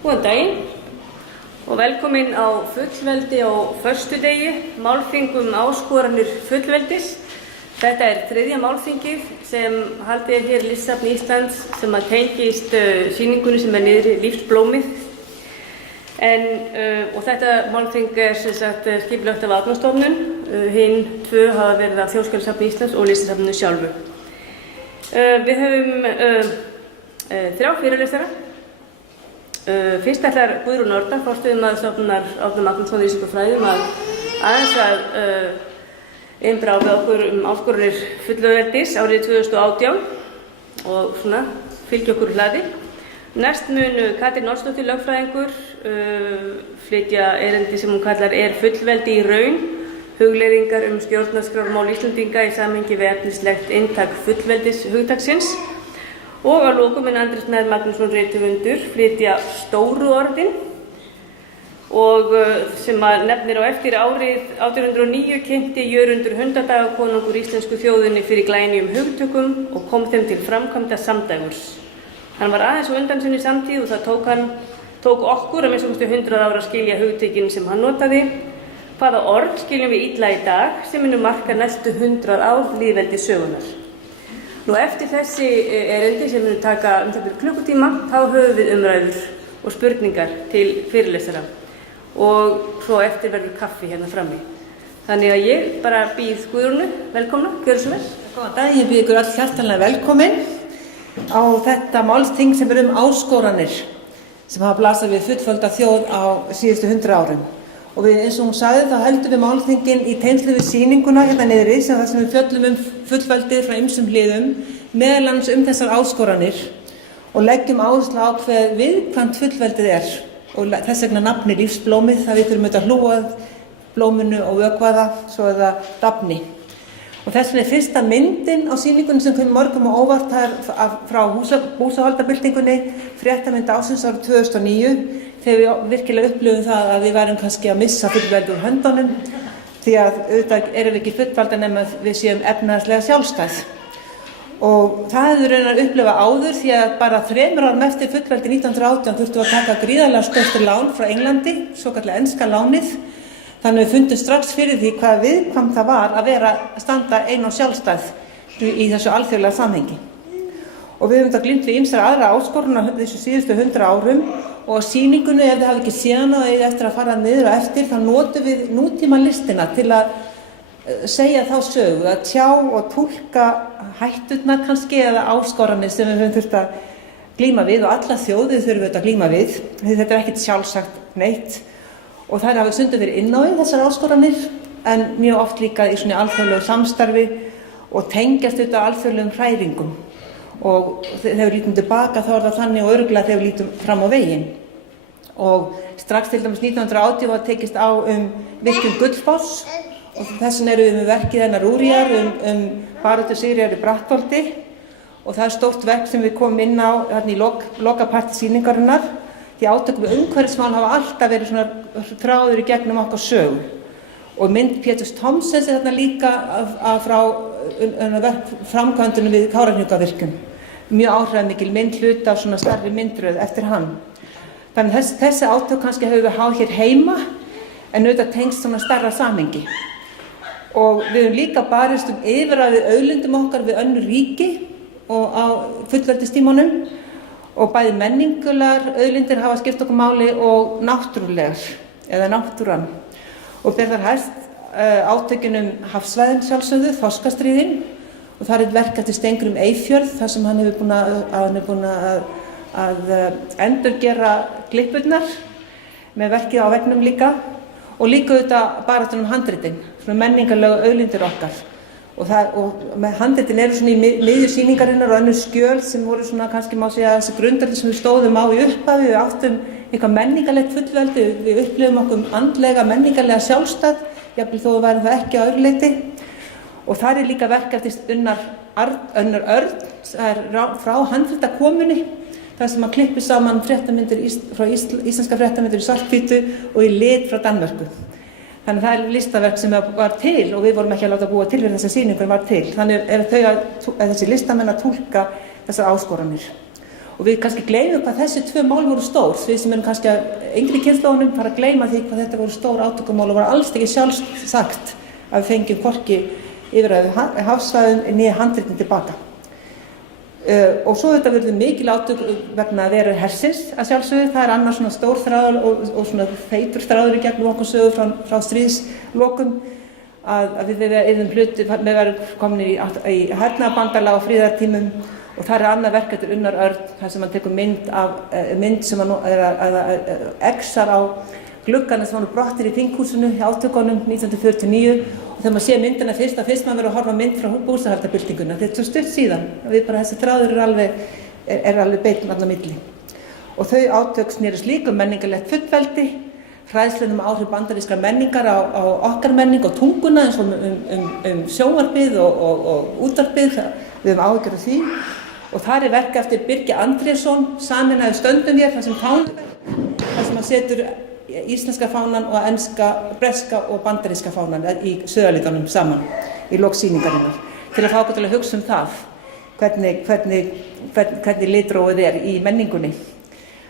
Góðan daginn og velkomin á fullveldi á föstudegi, málþing áskoranir fullveldis. Þetta þriðja málþingið sem haldið hér í Listasafni Íslands sem að tengist sýningunni sem niðri Lífsblómið. Og þetta málþing sem sagt skipulagt af Árnastofnun, hin tvö hafa verið af Þjóðskjalasafni Íslands og Listasafninu sjálfu. Við höfum þrjá fyrirlesara. Fyrst ætlar Guðrún Nordal, forstöðumaður stofnunar Árna Magnússonar í íslensku fræðum, aðeins að einbra við okkur áskoranir fullveldis árið 2018 og svona fylgja okkur hlaði. Næst mun Katrín Oddsdóttir lögfræðingur flytja erindi sem hún kallar fullveldi í raun, hugleiðingar stjórnarskrármál Íslendinga í samhengi við efnislegt inntak fullveldis hugtaksins. Og að lokum mun Andri Snær Magnússon rithöfundur flytja stóru orðin og sem nefnir á eftir árið 1809 kynnti Jörundur Hundadagakonungur íslensku þjóðinni fyrir glænýjum hugtökum og kom þeim til framkvæmda samdægurs. Hann var aðeins á undan sinni samtíð og það tók okkur að minnst 100 ára að skilja hugtökin sem hann notaði. Hvaða orð skiljum við illa í dag sem munu marka næstu 100 ár lýðveldis sögunnar. Nú eftir þessi erindi sem munu taka klukkutíma, þá höfum við umræður og spurningar til fyrirlesara og svo eftir verður kaffi hérna frammi. Þannig að ég bara býð Guðrúnu velkomna, gjörðu svo vel. Góðan dag, ég býð ykkur all hjartanlega velkomin á þetta málþing sem áskoranir sem hafa blasað við fullvelda þjóð á síðustu 100 árum. Og við, eins og hún sagði, þá heldum við málþingin í tengslum við sýninguna hérna niðri sem við fjöllum fullveldið frá ýmsum hliðum, meðal annars þessar áskoranir og leggjum áherslu á hve viðkvæmt fullveldið og þess vegna nafni Lífsblómið, það við þurfum að hlúa að blóminu og vökva það svo það dafni. Og þess vegna fyrsta myndin á sýningunni sem kom mörgum á óvart frá búsáhaldabyltingunni, fréttamynd ársins árið 2009, þegar við virkilega upplifum það að við værum kannski að missa fullveldi úr höndunum því að auðvitað erum við ekki fullvalda nema við séum efnahagslega sjálfstæð. Og það hefur raunar að upplifa áður því að bara 3 árum eftir fullveldi 1918 þurftum við að taka gríðarlega stórt lán frá Englandi, svokallaða enska lánið. Þannig við fundum strax fyrir því hvað viðkvæmt það var að standa ein og sjálfstæð í þessu alþjóðlega samhengi. Og við höfum glímt við ýmsar aðra áskoranir þessu síðustu 100 árum og á sýningunni, ef þið hafi ekki séð hana eftir að fara niður og eftir, þá notum við nútíma listina til að segja þá sögu, að tjá og túlka hætturnar kannski eða áskoranir sem við höfum þurft að glíma við og alla þjóðir þurfum við að glíma við, því þetta ekkert sjálfsagt neitt. Og þær hafa stundum verið inn á við þessar áskoranir, en mjög oft líka í svona alþjóðlegu samstarfi og tengjast þetta alþjóðlegum hræringum. Og þegar við lítum tilbaka þá það þannig og örugglega þegar við lítum fram á veginn. Og strax til dæmis 1980 var tekist á virkjun Gullfoss og þessin erum við með verkið hennar Úrjar baráttu Sigríðar í Brattholti og það stórt verk sem við komum inn á í lokaparti sýningarinnar. Því átökum við umhverfismál hafa alltaf verið svona þráður í gegnum okkar sögu. Og mynd Péturs Thomsens þarna líka frá framkvæmdunum við Kárahnjúkavirkjun. Mjög áhrifamikil mynd, hluti af svona stærri myndröð eftir hann. Þannig þessi átök kannski höfum við háð hér heima en auðvitað tengst svona stærra samhengi. Og við höfum líka barist yfirráð við auðlindum okkar við önnur ríki og á fullveldistímanum og bæði menningulegar auðlindir hafa skipt okkur máli og náttúrulegar eða náttúran. Og ber þar hæst átökin hafsvæðin sjálfsögðu, þorskastríðin og það verk eftir Steingrím Eyfjörð þar sem hann hefur búin að endurgera klippurnar með verkið á veggnum líka og líka auðvitað baráttunum handritin, svona menningarlegu auðlindir okkar. Og með handritin eru svona í miðju sýningarinnar og önnur skjöl sem voru svona kannski má segja þessi grundveldi sem við stóðum á í upphafi, við áttum eitthvað menningarlegt fullveldi, við upplifum okkur andlega, menningarlega sjálfstæð, jafnvel þó við værum það ekki á öðru leyti. Og þar líka verk eftir Önnur Örn, það frá handritakomunni, þar sem hann klippir saman fréttamyndir frá íslenska fréttamyndir í svarthvítu og í lit frá Danmörku. Þannig það listaverk sem var til og við vorum ekki að láta búa til fyrir þessa sýningu var til. Þannig þessi listamenn að túlka þessar áskoranir. Og við kannski gleymum hvað þessi tvö mál voru stór, við sem erum kannski að yngri kynslóðunum fara að gleyma því hvað þetta voru stór átökumál og var alls ekki sjálfsagt að við fengjum hvorki yfirráð hafsvæðum né handritin tilbaka. Og svo þetta verður mikil átök vegna veru hersins að sjálfsögðu, það annar svona stór þráður og svona feitur þráður í gegnum okkur sögu frá stríðslokum að við erum hluti, við verðum komin í hernaðarbandalag á friðartímum og það annað verk eftir Unnar Örn, þar sem hann tekur mynd sem hann exar á gluggana sem hann brottir í þinghúsinu í átökunum 1949 og þegar maður sé myndina fyrst maður verður að horfa mynd frá búsáhaldabyltinguna. Þetta svo stutt síðan og við bara þessi þráður er alveg beinn alla milli. Og þau átök snerust líka menningarlegt fullveldi, hræðslunum áhrif bandarískrar menningar á okkar menning og tunguna eins og sjónvarpið og útvarpið, við höfum áhyggjur af því. Og þar verk eftir Birgi Andrésson, sameinaði stöndum hér, þar sem hann setur íslenska fánan og enska, breska og bandaríska fánan í söðalitunum saman í lok sýningarinnar til að fá okkur til að hugsa það, hvernig litrófið í menningunni.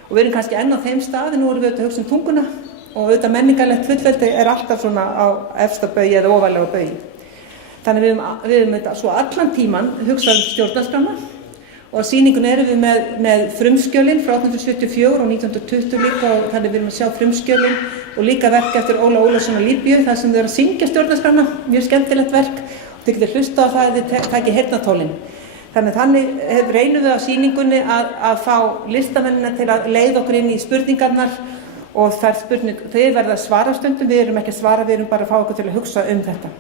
Og við erum kannski enn á þeim staði, nú erum við auðvitað að hugsa tunguna og auðvitað menningarlegt fullveldi alltaf svona á efsta baugi eða ofarlega baugi. Þannig við höfum þetta svo allan tíman hugsað stjórnarskrána og á sýningunni erum við með frumskjölin frá 1874 og 1920 líka og þannig við erum að sjá frumskjölin og líka verk eftir Óla Ólafsson og Líbíu þar sem þau eru að syngja stjórnarskrána, mjög skemmtilegt verk og þau getur hlusta á það að þau taki heyrnartólin. Þannig reynum við á sýningunni að fá listamennina til að leiða okkur inn í spurningarnar og þau verða að svara stundum, við erum ekki að svara, við erum bara að fá okkur til að hugsa þetta.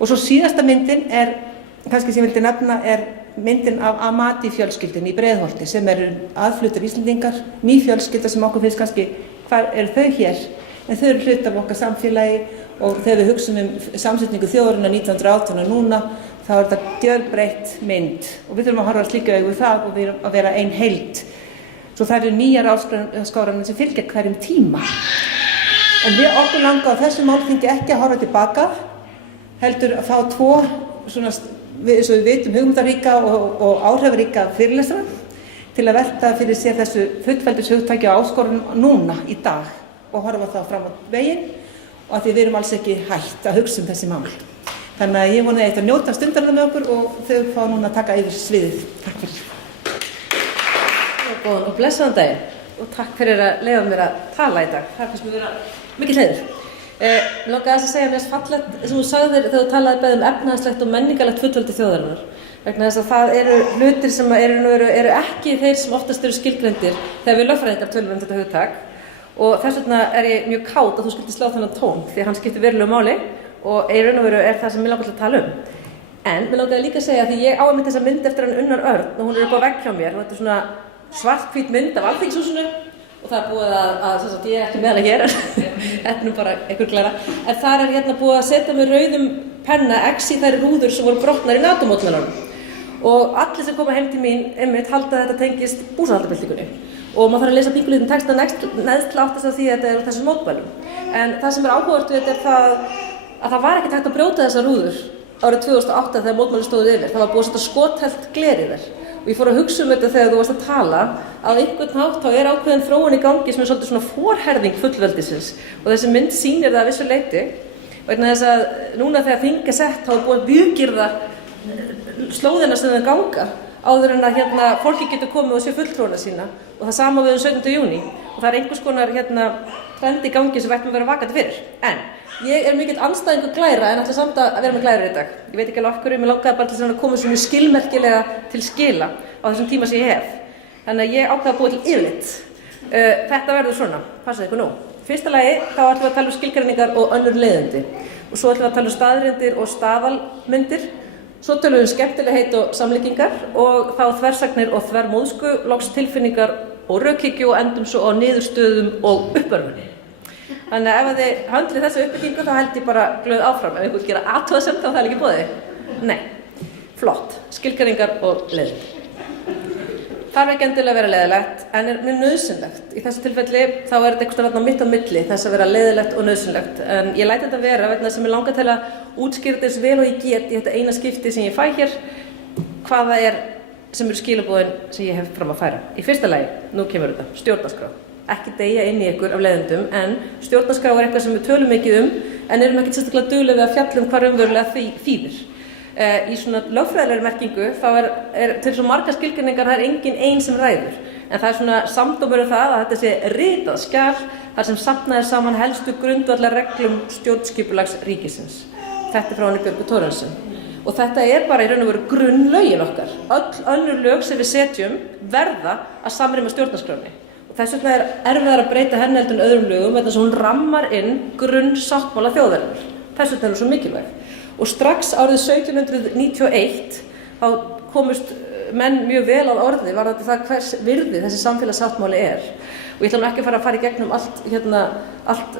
Og svo síðasta myndin kannski sem ég vildi nefna, myndin af Amati fjölskyldunni í Breiðholti sem eru aðfluttir Íslendingar, ný fjölskylda sem okkur finnst kannski, hvar eru þau hér? En þau eru hluti af okkar samfélagi og þegar við hugsum samsetningu þjóðarinnar 1918 og núna, þá þetta gjörbreytt mynd og við þurfum að horfa slíka augu það og að vera ein heild. Svo það eru nýjar áskoranir sem fylgja hverjum tíma. En við okkur langa á þessu málþingi ekki að horfa tilbaka, heldur að fá tvo svona, eins og við vitum, hugmyndaríka og áhrifaríka fyrirlestra til að velta fyrir sér þessu fullveldishugtaki og áskorunum núna í dag og horfa það fram á veginn og að því við erum alls ekki hætt að hugsa þessi mál. Þannig að ég vona að njóta stundarlega með okkur og þau fá núna að taka yfir sviðið. Takk fyrir. Góðan og blessaðan daginn og takk fyrir að leyfa mér að tala í dag. Það fannst mér vera mikil heiður. Mér langaði að segja mér fallegt sem þú sagðir þegar þú talaði bæði efnahagslegt og menningarlegt fullveldi þjóðarinnar. Vegna þess að það eru hlutir sem eru ekki þeir sem oftast eru skilgreindir þegar við lögfræðingar tölum þetta hugtak og þess vegna ég mjög kát að þú skildir slá þennan tón því að hann skiptir verulegu máli og í raun og veru það sem mig langar til að tala En mér langaði líka að segja því ég á einmitt þessa mynd eftir hann Unnar Örn og hún upp á vegg hjá mér og þetta svona svarthvít mynd af Alþingishúsinu og það búið að ég ekki með hana hér, þetta bara einhver glæra, en þar búið að setja með rauðum penna X í þær rúður sem voru brotnar í NATO-mótmælunum. Og allir sem koma heim til mín einmitt halda að þetta tengist búsáhaldabyltingunni. Og maður þarf að lesa pínkulítinn texta neðst til átt þess að því að þetta úr þessum mótmælum. En það sem áhugavert við þetta að það var ekkert hægt að brjóta þessar rúður árið 2008 þegar mótmælum stóðu yfir. Það var búið að setja skothelt gler í þær. Og ég fór að hugsa þetta þegar þú varst að tala að einhvern hátt þá ákveðin þróun í gangi sem svolítið svona forherðing fullveldisins og þessi mynd sýnir það að vissu leyti vegna þess að núna þegar þing sett þá búið að viðgirða slóðina sem þau ganga áður en að fólki getur komið og sé fulltrúana sína og það sama við 17. júní og það einhvers konar trend í gangi sem við ættum að vera vakandi fyrir. En ég mikill andstæðingur glæra en ætla samt að vera með glærur í dag. Ég veit ekki alveg af hverju, mér langaði bara til að koma svo mjög skilmerkilega til skila á þessum tíma sem ég hef. Þannig að ég ákvaði að búa til yfirlit. Þetta verður svona, passaði ykkur nú. Fyrsta lagi þá ætlum við að tala skilgreiningar og önnur leiðindi. Og svo ætlum við að tala staðreyndir og staðalmyndir. Svo tölum við skemmtilegheit og samlíkingar og þá þversagnir og þvermóðsku, loks tilfinningar og rökhyggju og endum svo á niðurstöðum og uppörfunni. Þannig að ef þið höndlið þessu uppbyggingu þá held ég bara glöð áfram. Ef einhvern gera athugasemd þá það ekki boðið. Nei, flott, skilgreiningar og leiðindi. Þarf ekki endilega að vera leiðilegt en mjög nauðsynlegt. Í þessu tilfelli þá þetta einhvers staðar mitt á milli þess að vera leiðilegt og nauðsynlegt. En ég læt þetta vera vegna þess að mér langar til að útskýra þetta eins vel og ég get í þetta eina skipti sem ég fæ hér hvað það sem eru skilaboðin sem ég hef fram að færa. Í fyrsta lagi, nú kemur þetta, stjórnarskrá. Ekki deyja inn í ykkur af leiðendum, en stjórnarskrá er eitthvað sem við tölum mikið en erum ekkert sérstaklega dugleg við að fjalla hvað raunverulega þýðir. Í svona lögfræðilegri merkingu þá er til svo margar skilgreiningar, það er engin ein sem ræður. En það er svona samdómur það að þetta sé ritað skjal þar sem safnað saman helstu grundvallarreglum stjórnskipulags ríkisins. Þetta er frá henni Björgu Thorarensen. Og þetta er bara í raun og veru grunnlögin okkar. Öll önnur lög sem við setjum verða að samrýma stjórnarskránni. Og þess vegna er erfiðar að breyta henni heldur en öðrum lögum vegna þess að hún rammar inn grunnsáttmála þjóðarinnar. Þess vegna er hún svo mikilvæg. Og strax árið 1791 þá komust menn mjög vel að orði varðandi það hvers virði þessi samfélagssáttmáli er. Og ég ætla nú ekki að fara í gegnum allt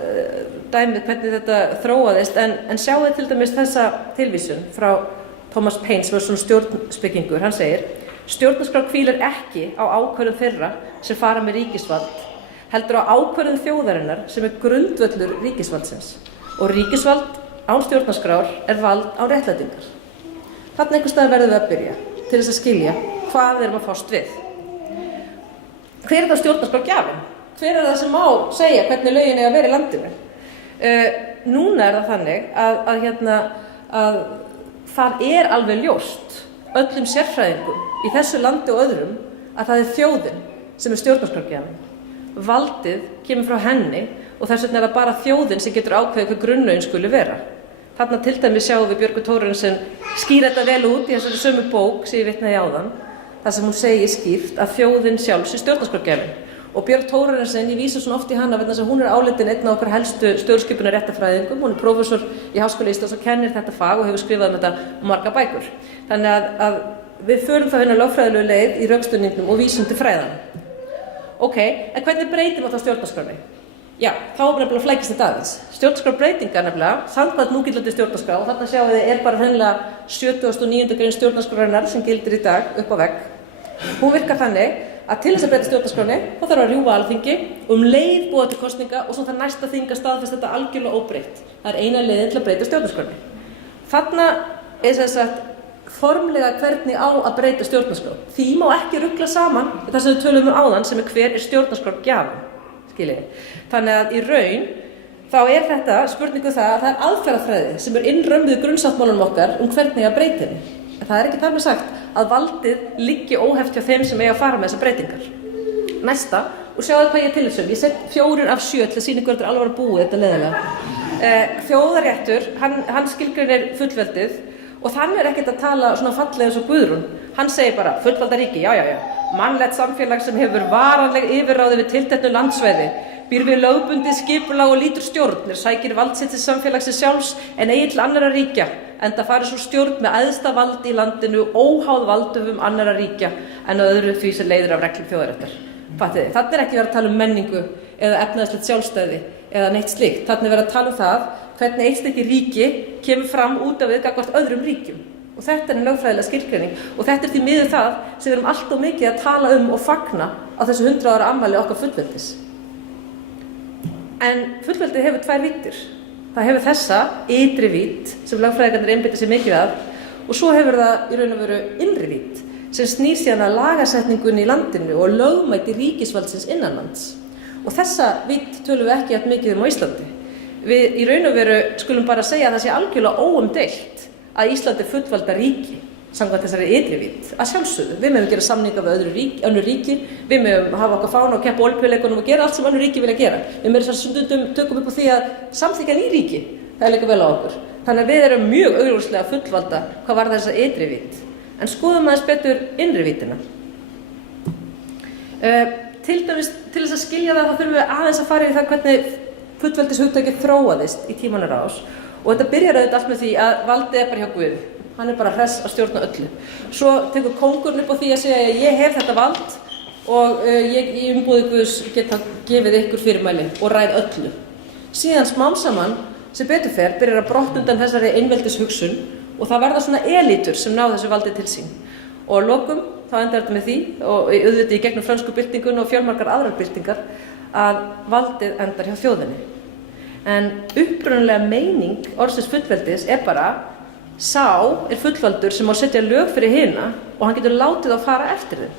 dæmið hvernig þetta þróaðist, en sjáu til dæmis þessa tilvísun frá Thomas Paine sem er svona stjórnspekingur. Hann segir: stjórnarskrá hvílir ekki á ákvörðun þeirra sem fara með ríkisvald, heldur á ákvörðun þjóðarinnar sem er grundvöllur ríkisvaldsins. Og ríkisvald án stjórnarskrár er vald án réttlætingar. Þarna einhvers staðar verðum við að byrja til þess að skilja hvað við erum að fást við. Hver er það stjórnarskrárgjafinn? Hver er það sem má segja hvernig lögin eiga að vera í landinu? Núna er það þannig að það er alveg ljóst öllum sérfræðingum í þessu landi og öðrum að það er þjóðin sem er stjórnarskrárgjafinn. Valdið kemur frá henni og þess vegna er það bara þjóðin sem getur ákveðið hver grunnlögin skuli vera. Þarna til dæmis sjáum við Björgu Thorarensen skýra þetta vel út í þessari sömu bók sem ég vitnaði áðan, þar sem hún segir skýrt að þjóðin sjálf sé stjórnarskrárgjafinn. Og Björg Thorarensen, ég vísa svona oft í hana vegna þess að hún er álitin einn af okkar helstu stjórnskipunarréttarfræðingum. Hún er prófessor í Háskóla Íslands og kennir þetta fag og hefur skrifað þetta margar bækur. Þannig að við förum þá hérna lögfræðilegu leið í rökstuðningnum og vísum til fræðanna. Ok, en hvernig breytum við þá stjórnarskránni? Já, þá er nefnilega flækist þetta aðeins. Stjórnarskrárbreytingar nefnilega, samkvæmt núgildandi stjórnarskrá, og þarna sjáum við bara hreinlega 79. grein stjórnarskrárinnar sem gildir í dag upp á vegg. Hún virkar þannig að til þess að breyta stjórnarskránni, þá þarf að rjúfa Alþingi, leið boða til kosninga og svo þarf næsta þing að staðfesta þetta algjörlega óbreytt. Það er eina leiðin til að breyta stjórnarskránni. Þarna er sem sagt formlega hvernig á að breyta stjórnarskrá. Því má ekki rugla saman það sem við tölum áðan sem er hver er stjórnarskrárgjafinn. Þannig að í raun þá er þetta spurningu það að það er aðferðafræði sem er innrömmuð grunnsáttmálunum okkar hvernig að breyta henni. En það er ekki þar með sagt að valdið liggi óheft hjá þeim sem eiga að fara með þessar breytingar. Næsta, og sjáðu hvað ég til þessum. Ég set 4 af 7 til að sýna ykkur þetta er alveg að búið þetta leiðilega. Þjóðaréttur, hann skilgreinir fullveldið og þannig er ekkert að tala svona fallega eins og Guðrún. Hann segir bara fullvalda ríki, já. Mannlegt samfélag sem hefur varanleg yfirráði við tilteknu landsvæði, býr við lögbundið skipulag og lítur stjórnir, sækir valdsitt til samfélagsins sjálfs en eigi til annarra ríkja, enda fari svo stjórn með æðsta valdi í landinu óháð valdöfum annarra ríkja en að öðru því sem leiðir af reglum þjóðaréttar. Fattiði, þarna er ekki verið að tala um menningu eða efnahagslegt sjálfstæði eða neitt slíkt. Þarna er verið að tala um það hvernig einstakir ríki kemur fram út af við gagnvart öðrum ríkjum. Og þetta er lögfræðilega skilgreining og þetta er því miður það sem við erum allt of mikið að tala um og fagna á þessu 100 ára afmæli okkar fullveldis. En fullveldið hefur 2 víddir. Það hefur þessa ytri vídd sem lögfræðingarnir einbeita sér mikið af og svo hefur það í raun og veru innri vídd sem snýr síðan að lagasetningunni í landinu og lögmæti ríkisvaldsins innanlands. Og þessa vídd tölum við ekki mikið á Íslandi. Við í raun og veru skulum bara segja að það sé algjörlega óumdeilt að Ísland er fullvalda ríki samkvæmt þessari ytri vídd. Að sjálfsögðu, við mögum gera samninga við önnur ríki, við mögum hafa okkar fána og keppa á ólympíuleikunum og gera allt sem önnur ríki vilja gera. Við mögum þess að stundum tökum upp á því að samþykkja ný ríki. Það er líka vel á okkur. Þannig að við erum mjög augljóslega fullvalda hvað varðar þessa ytri vídd. En skoðum aðeins betur innri víddina. Til dæmis, til þess að skilja það, þá þurfum við aðeins að fara í það hvernig fullveldishugtakið þróaðist í tímanna rás. Og þetta byrjar auðvitað allt með því að valdið er bara hjá Guði. Hann er bara hress að stjórna öllu. Svo tekur kóngurinn upp á því að segja að ég hef þetta vald og ég í umboði Guðs geta gefið ykkur fyrirmæli og ræð öllu. Síðan smám saman sem betur fer byrjar að brotna undan þessari einveldishugsun og það verða svona elítur sem ná þessu valdi til sín. Og að lokum þá endar þetta með því og auðvitað í gegnum frönsku byltingun og fjölmargar aðrar byltingar að valdið endar hjá þjóðinni. En upprunalega meining orðsins fullveldis er bara sá fullvaldur sem má setja lög fyrir hina og hann getur látið á fara eftir þeim.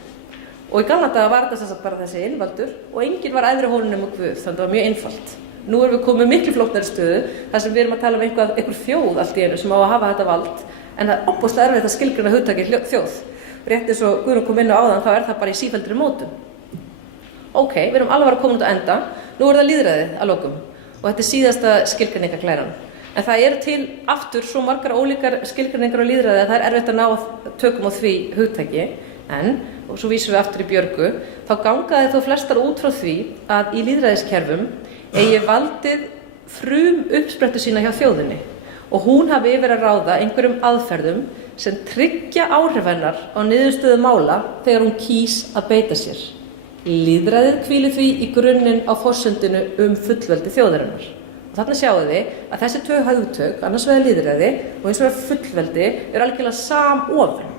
Og í gamla daga var þetta sem sagt bara þessi einvaldur og enginn var æðri honum nema Guð, þannig að það var mjög einfalt. Nú erum við komið miklu flóknari stöðu þar sem við erum að tala einhver þjóð allt í einu sem á að hafa þetta vald, en það er ofboðslega erfitt að skilgreina hugtakið þjóð. Rétt eins og Guðrún kom inn á áðan, þá er það bara í sífelldri mótun. Ok, við erum alveg að koma út að enda, nú er það lýðræðið að lokum og þetta er síðasta skilgreiningaglæran. En það eru til aftur svo margar ólíkar skilgreiningar á lýðræði að það er erfitt að ná tökum á því hugtaki, en, og svo vísum við aftur í Björgu, þá gangaði þó flestar út frá því að í lýðræðiskerfum eigi valdið frum uppsprettu sína hjá þjóðinni og hún hafi yfir að ráða einhverjum aðferðum sem tryggja áhrif hennar á niðurstöðu mála þegar hún kýs að beita sér. Lýðræðið hvílir því í grunninn á forsendinu fullveldi þjóðarinnar. Og þarna sjáum við að þessi tvö hugtök, annars vegar lýðræði og hins vegar fullveldi, algjörlega samofin.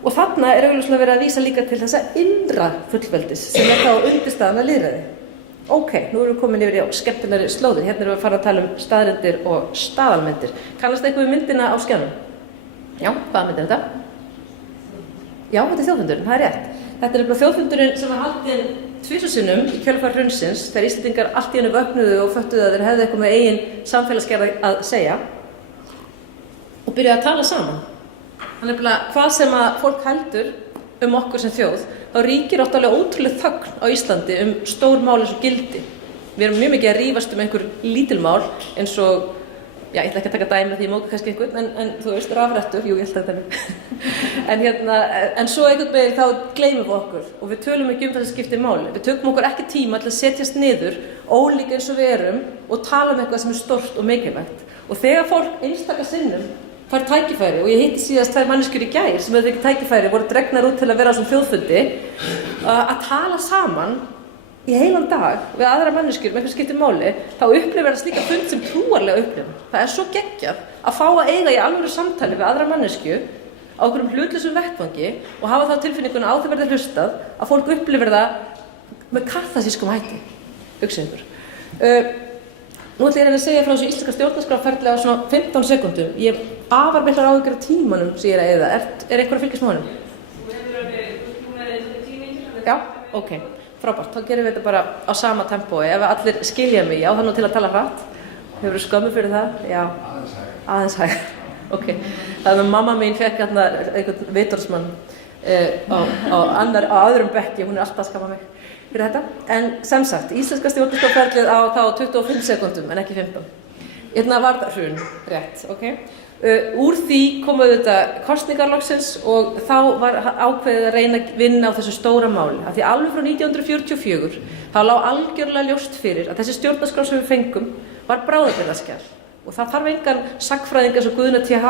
Og þarna augljóslega verið að vísa líka til þessa innra fullveldis sem þá undirstaðan að lýðræði. Ok, nú erum við komin yfir á skemmtilegri slóðir. Hérna erum við að fara að tala staðreyndir og staðalmyndir. Kannast eitthvað við myndina á skjánum? Já, hvaða mynd þetta? Já, þetta þjóðfundurinn, það rétt. Þetta nefnilega þjóðfundurinn sem var haldinn 2 sinnum í kjölfar hrunsins þegar Íslendingar allt í einu vöknuðu og föttuðu að þeir hefðu eitthvað með eigin samfélagsgerð að segja og byrjuðu að tala saman. Þannig að hvað sem að fólk heldur okkur sem þjóð, þá ríkir áttalega ótrúlega þögn á Íslandi stór mál eins og gildi. Við erum mjög mikið að rífast einhver lítil mál eins og, já, ég ætla ekki að taka dæmi því ég móka kannski einhvern, en þú veist, rafrettur, jú, ég ætla að dæmi. En svo einhvern veginn þá gleymum við okkur og við tölum ekki það sem skiptir máli. Við tökum okkur ekki tíma til að setjast niður, ólík eins og við erum og tala eitthvað sem stórt og mikilvægt. Og þegar fólk einstaka sinnum fær tækifæri, og ég hitti síðast 2 manneskjur í gær sem hefði ekki tækifæri, voru dregnar út til að vera á svona þjóðfundi, að tala saman í heilan dag við aðra manneskjur með eitthvað skiptir máli, þá upplifir það slíka fund sem trúarlega upplifun. Það er svo geggjað að fá að eiga í alvöru samtali við aðra manneskju á einhverjum hlutlausum vettvangi og hafa þá tilfinninguna á því verði hlustað að fólk upplifir það með karþasískum hætti. Hugsið ykkur. Nú ætla ég að segja frá þessu íslenska stjórnarskrárferli á svona 15 sekúndum. Ég afar miklar áhyggjur af tímanum sem ég er að eyða. Er eitthvað að fylgjast með honum? Já, ok. Frábært. Þá gerum við þetta bara á sama tempói. Ef allir skilja mig, já, það nú til að tala hratt. Hefurðu skömmu fyrir það? Já. Aðeins hægt. Ok. Það er mamma mín fekk hérna einhvern vitorðsmann á öðrum bekki. Hún er alltaf að skama mig fyrir þetta. En sem sagt, íslenska stjórnarskrárferlið á þá 25 sekúndum en ekki 15. Hérna var það hrun, rétt, ok? Úr því komu þetta kosningar loksins og þá var ákveðið að reyna að vinna á þessu stóra máli. Af því alveg frá 1944 þá lá algjörlega ljóst fyrir að þessi stjórnarskrá sem við fengum var bráðabirgðaskjal. Og það þarf engan sagnfræðing eins og Guðni TH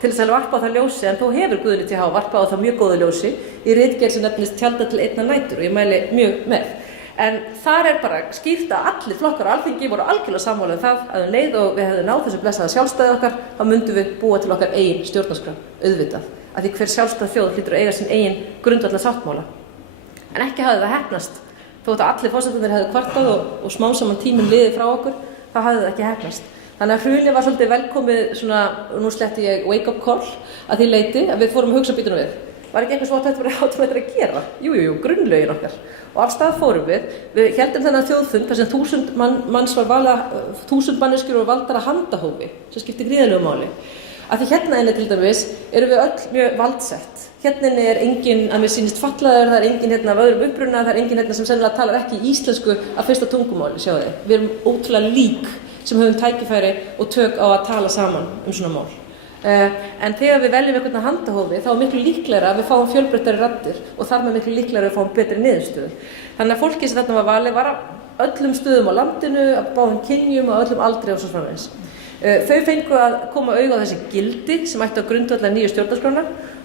til þess að varpa á það ljósi, en þó hefur Guðni TH varpað á það mjög góðu ljósi í ritgerð sem nefnist Tjaldað til einnar nætur og ég mæli mjög með. En þar er bara skýrt að allir flokkar á Alþingi voru algjörlega sammála það að leið og við hefðum náð þessu blessaða sjálfstæði okkar, þá myndum við búa til okkar eigin stjórnarskrá, auðvitað. Af því hver sjálfstæð þjóð hlýtur að eiga sinn eigin grundvallarsáttmála. En ekki hafði það heppnast. Þótt að allir forsetarnir hefðu kvartað og smám saman tíminn liðið frá okkur, þá hafði það ekki heppnast. Þannig að hrunið var svolítið velkomið svona, og nú sletti ég wake up call að því leyti að við fórum að hugsa býtunum við. Var ekki eitthvað svo að þetta verið að gera? Jú, grunnlögin okkar. Og af stað fórum við héldum þennan þjóðfund þar sem 1000 manneskjur voru valdar að handahófi, sem skiptir gríðarlegu máli. Af því hérna inni til dæmis erum við öll mjög valdsett. Hérna inni er enginn að mér sýnist fatlaður, það er enginn hérna af öðrum uppruna, það er enginn hérna sem sennilega talar ekki íslensku af fyrsta tungumáli, sjáu þið. Við erum ótrúlega lík sem höfum tækifæri og tök á að tala saman svona mál. En þegar við veljum einhvern að handahófi þá er miklu líklegra að við fáum fjölbreyttari raddir og þar með miklu líklegra að við fáum betri niðurstöðu. Þannig að fólki sem þarna var valið var á öllum stöðum á landinu, á báðum kynjum og öllum aldri og svo framvegis. Þau fengu að koma auga á þessi gildi sem ættu að grundvalla nýju stjórnarskrána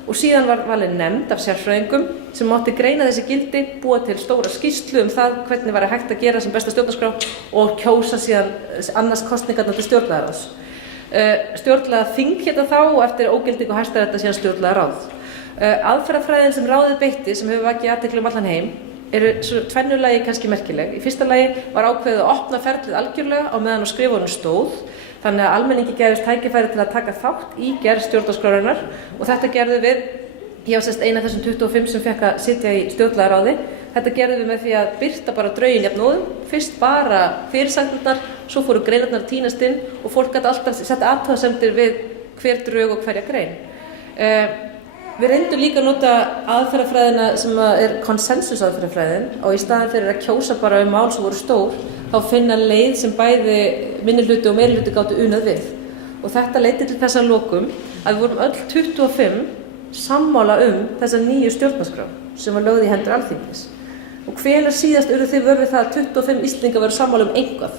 og síðan var valið nefnd af sérfræðingum sem mátti greina þessi gildi, búa til stóra skýrslu það hvernig væri hægt að gera sem besta stjórnarskrá og kjósa síðan annars kosningarnar til stjórnlagaráðs. Stjórnlagaþing hérna þá og eftir ógildingu Hæstaréttar síðan stjórnlagaráð. Aðferðafræðin sem ráðið beitti, sem hefur vakið athygli allan heim, eru tvennulagi kannski merkileg. Í fyrsta lagi var ákveðið að opna ferlið algjörlega á meðan á skrifunum stóð. Þannig að almenningi gefist tækifæri til að taka þátt í gerð stjórnarskrárinnar og þetta gerðum við, ég var sérst eina af þessum 25 sem fekk að sitja í stjórnlagaráði, þetta gerðum við með því að birta bara drögin jafnóðum, fyrst bara fyrirsagnirnar, svo fóru greinarnar að tínast inn og fólk gæti alltaf sett athugasemdir við hver drög og hverja grein. Við reyndum líka að nota aðferðafræðina sem er konsensusaðferðafræðin og í staðin fyrir að kjósa bara mál sem voru stór, þá finna leið sem bæði minnihluti og meirihluti gátu unað við. Og þetta leiddi til þess að lokum að við vorum öll 25 sammála þessa nýju stjórnarskrá sem var lögð í hendur Alþingis. Og hvenær síðast urðu þið vör við það að 25 Íslendingar veru sammála eitthvað?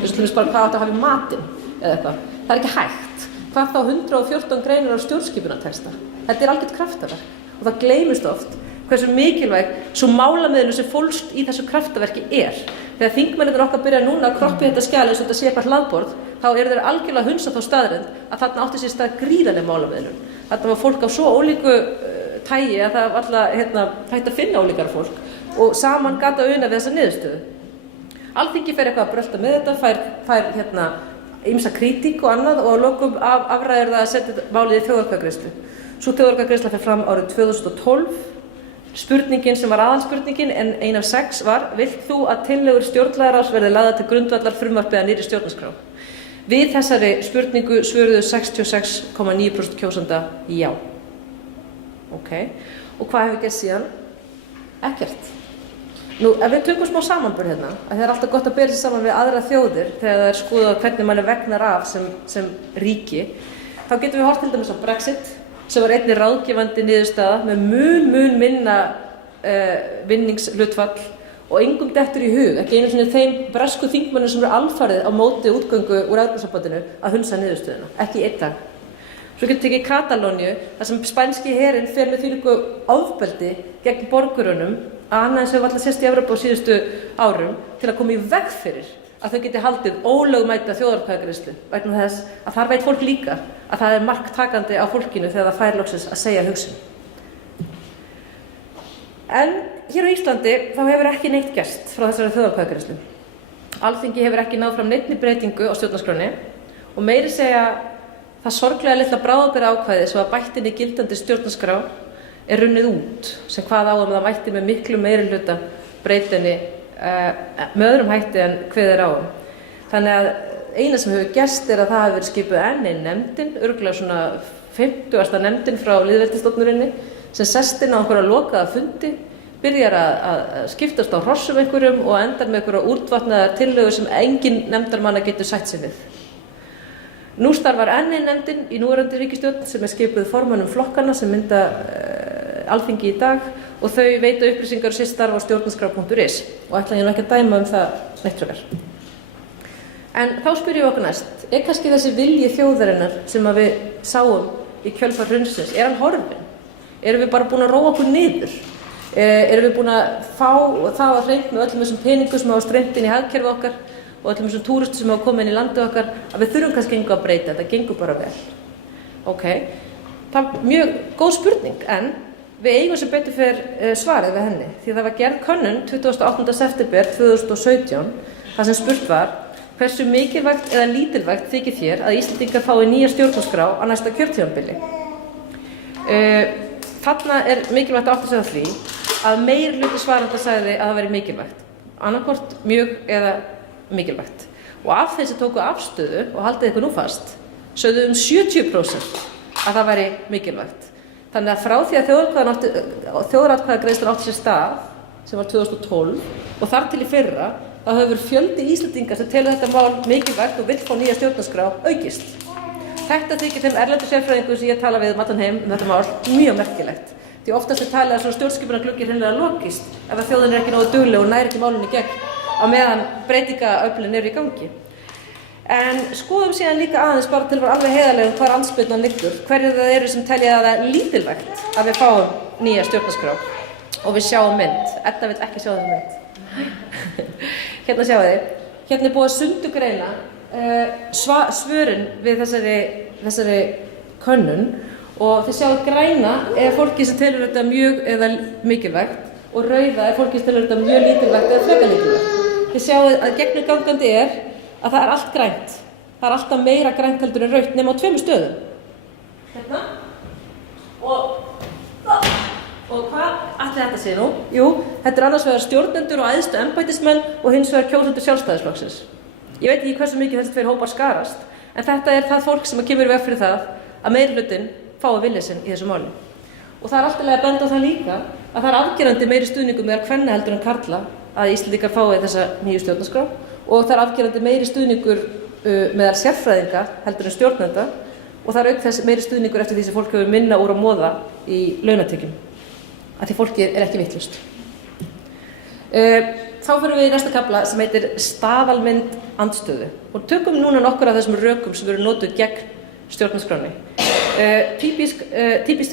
Þess að bara hvað átti að hafa í matinn eða eitthvað. Það er ekki hægt. Hvað þá 114 greinar á stjórnskipunartexta? Þetta er algjört kraftaverk og það gleymist oft hversu mikilvæg svo málamiðlun sem fólst í þessu kraftaverki er. Þegar þingmennirnir okkar byrja núna að kroppa í þetta skjal eins og þetta sé eitthvað hlaðborð, þá eru þeir algjörlega að hunsa þá staðreynd að þarna átti sér stað gríðarleg málamiðlun. Þarna var fólk á svo ólíku tægi að það var alltaf hægt að finna ólíkar fólk og saman gat að una við þessa niðurstöðu. Alþingi fer eitthvað að brölta með þetta, fær ýmsa kritík og annað og að lokum afræðir það að setja málið í þjóðaratkvæðagreiðslu. Sú þjóðaratkvæðagreiðsla fer fram árið 2012. Spurningin sem var aðalspurningin en ein af 6 var: vilt þú að tillögur stjórnlagaráðs verði lagðar til grundvallar frumvarpi að nýrri stjórnarskrá? Við þessari spurningu svöruðu 66,9% kjósenda já. Ok, og hvað hefur gerst síðan? Ekkert. Nú, ef við tökum smá samanburð hérna, að það er alltaf gott að bera sig saman við aðra þjóðir þegar það er skoðað hvernig mann vegnar af sem ríki, þá getum við horft til dæmis á Brexit, sem var einnig ráðgefandi niðurstaða með mun minna vinningshlutfall og engum dettur í hug, ekki einu sinni þeim bresku þingmönnum sem eru alfarið á móti útgöngu úr Evrópusambandinu að hunsa niðurstöðuna, ekki í einn dag. Svo getur tekið Katalóníu, þar sem spænski herinn fer með þvílíku ofbeldi gegn borgurunum að annað eins og við alltaf sést í Evrópu á síðustu árum til að koma í veg fyrir að þau geti haldið ólögmæta þjóðaratkvæðagreiðslu vegna þess að þar veit fólk líka að það er marktakandi á fólkinu þegar það fær loksins að segja hugsun. En hér á Íslandi þá hefur ekki neitt gerst frá þessari þjóðaratkvæðagreiðslu. Alþingi hefur ekki náð fram neinni breytingu á stjórnarskránni og meiri segja það sorglega litla bráðabirgðaákvæði sem var bætt inn í gildandi stjórnarskrá er runnið út, sem hvað á það mætti með miklu meirihluta breytinni með öðrum hætti en kveðið er á. Þannig að eina sem hefur gerst er að það hefur verið skipuð enn einn nefndin, örugglega svona 50. nefndin frá lýðveldisstofnuninni, sem sest inn á einhverja lokaða fundi, byrjar að skiptast á hrossum einhverjum og endar með einhverja útvatnaðar tillögur sem engin nefndarmanna getur sætt sig við. Nú starfar enn einn nefndin í núverandi ríkisstjórn sem er skipuð formönnum flokkanna sem mynda Alþingi í dag og þau veita upplýsingar og sitt starf á stjórnarskrá.is og ætla ég nú ekki að dæma það neitt frekar. En þá spyrjum við okkur næst, er kannski þessi vilji þjóðarinnar sem að við sáum í kjölfar hrunsins, er hann horfinn? Erum við bara búin að róa okkur niður? Erum við búin að fá það að hreint með öllum þessum peningum sem hafa streymt inn í hagkerfið okkar og öllum þessum túristum sem hafa komið inn í landið okkar að við þurfum kannski engu að breyta, þetta gengur bara vel. Ok, það er mjög góð spurning en við eigum sem betur fyrir svarið við henni því það var gerð könnun 28. september 2017 þar sem spurt var hversu mikilvægt eða lítilvægt þykir þér að Íslendingar fái nýja stjórnarskrá á næsta kjörtímabili. Þarna er mikilvægt að átta sig á því að meirihluti svarenda sagði að það væri mikilvægt, annaðhvort mjög eða mikilvægt. Og af þeir sem tóku afstöðu og haldið ykkur nú fast, sögðu 70% að það væri mikilvægt. Þannig að frá því að þjóðaratkvæðagreiðslan átti sér stað, sem var 2012, og þar til í fyrra, þá hefur fjöldi Íslendinga sem telur þetta mál mikilvægt og vill fá nýja stjórnarskrá aukist. Þetta þykir þeim erlendu sérfræðingum sem ég tala við allan heim þetta mál mjög merkilegt. Því oftast er talið að svona stjórnskipunargluggi hreinlega lokist ef að þjóðin er ekki nógu dugleg og nær ekki málinu í gegn á meðan breytingaöflin eru í gangi. En skoðum síðan líka aðeins bara til að vera alveg heiðarlegum hvar andspyrnan liggur, hverju það eru sem telja að það er lítilvægt að við fáum nýja stjórnarskrá og við sjáum mynd. Edda vill ekki sjá þessa mynd. Hérna sjáu þið. Hérna er búið að sundugreina svörin við þessari könnun og þið sjáu græna er fólki sem telur þetta mjög eða mikilvægt og rauða er fólki sem telur þetta mjög lítilvægt eða frekar mikilvægt. Þið sjáu að gegnumgangandi er að það er allt grænt. Það það alltaf meira grænt heldur en rautt nema á 2 stöðum. Hérna. Og hvað ætli þetta sé nú? Jú, þetta annars vegar stjórnendur og æðstu embættismenn og hins vegar kjósendur Sjálfstæðisflokksins. Ég veit ekki hversu mikið þessi 2 hópar skarast, en þetta það fólk sem kemur í veg fyrir það að meirihlutinn fái vilja sinn í þessu máli. Og það alltaf að benda á það líka að það afgerandi meiri stuðningur meðal kvenna heldur en karla að Íslendingar fái þessa nýju stjórnarskrá og það afgerandi meiri stuðningur meðal sérfræðinga heldur en stjórnenda og það auk þess meiri stuðningur eftir því sem fólk hefur minna úr að móða í launatekjum. Að því fólkið ekki vitlaust. Þá fyrir við í næsta kafla sem heitir staðalmynd andstöðu og tökum núna nokkur af þessum rökum sem eru notuð gegn stjórnarskránni. Típist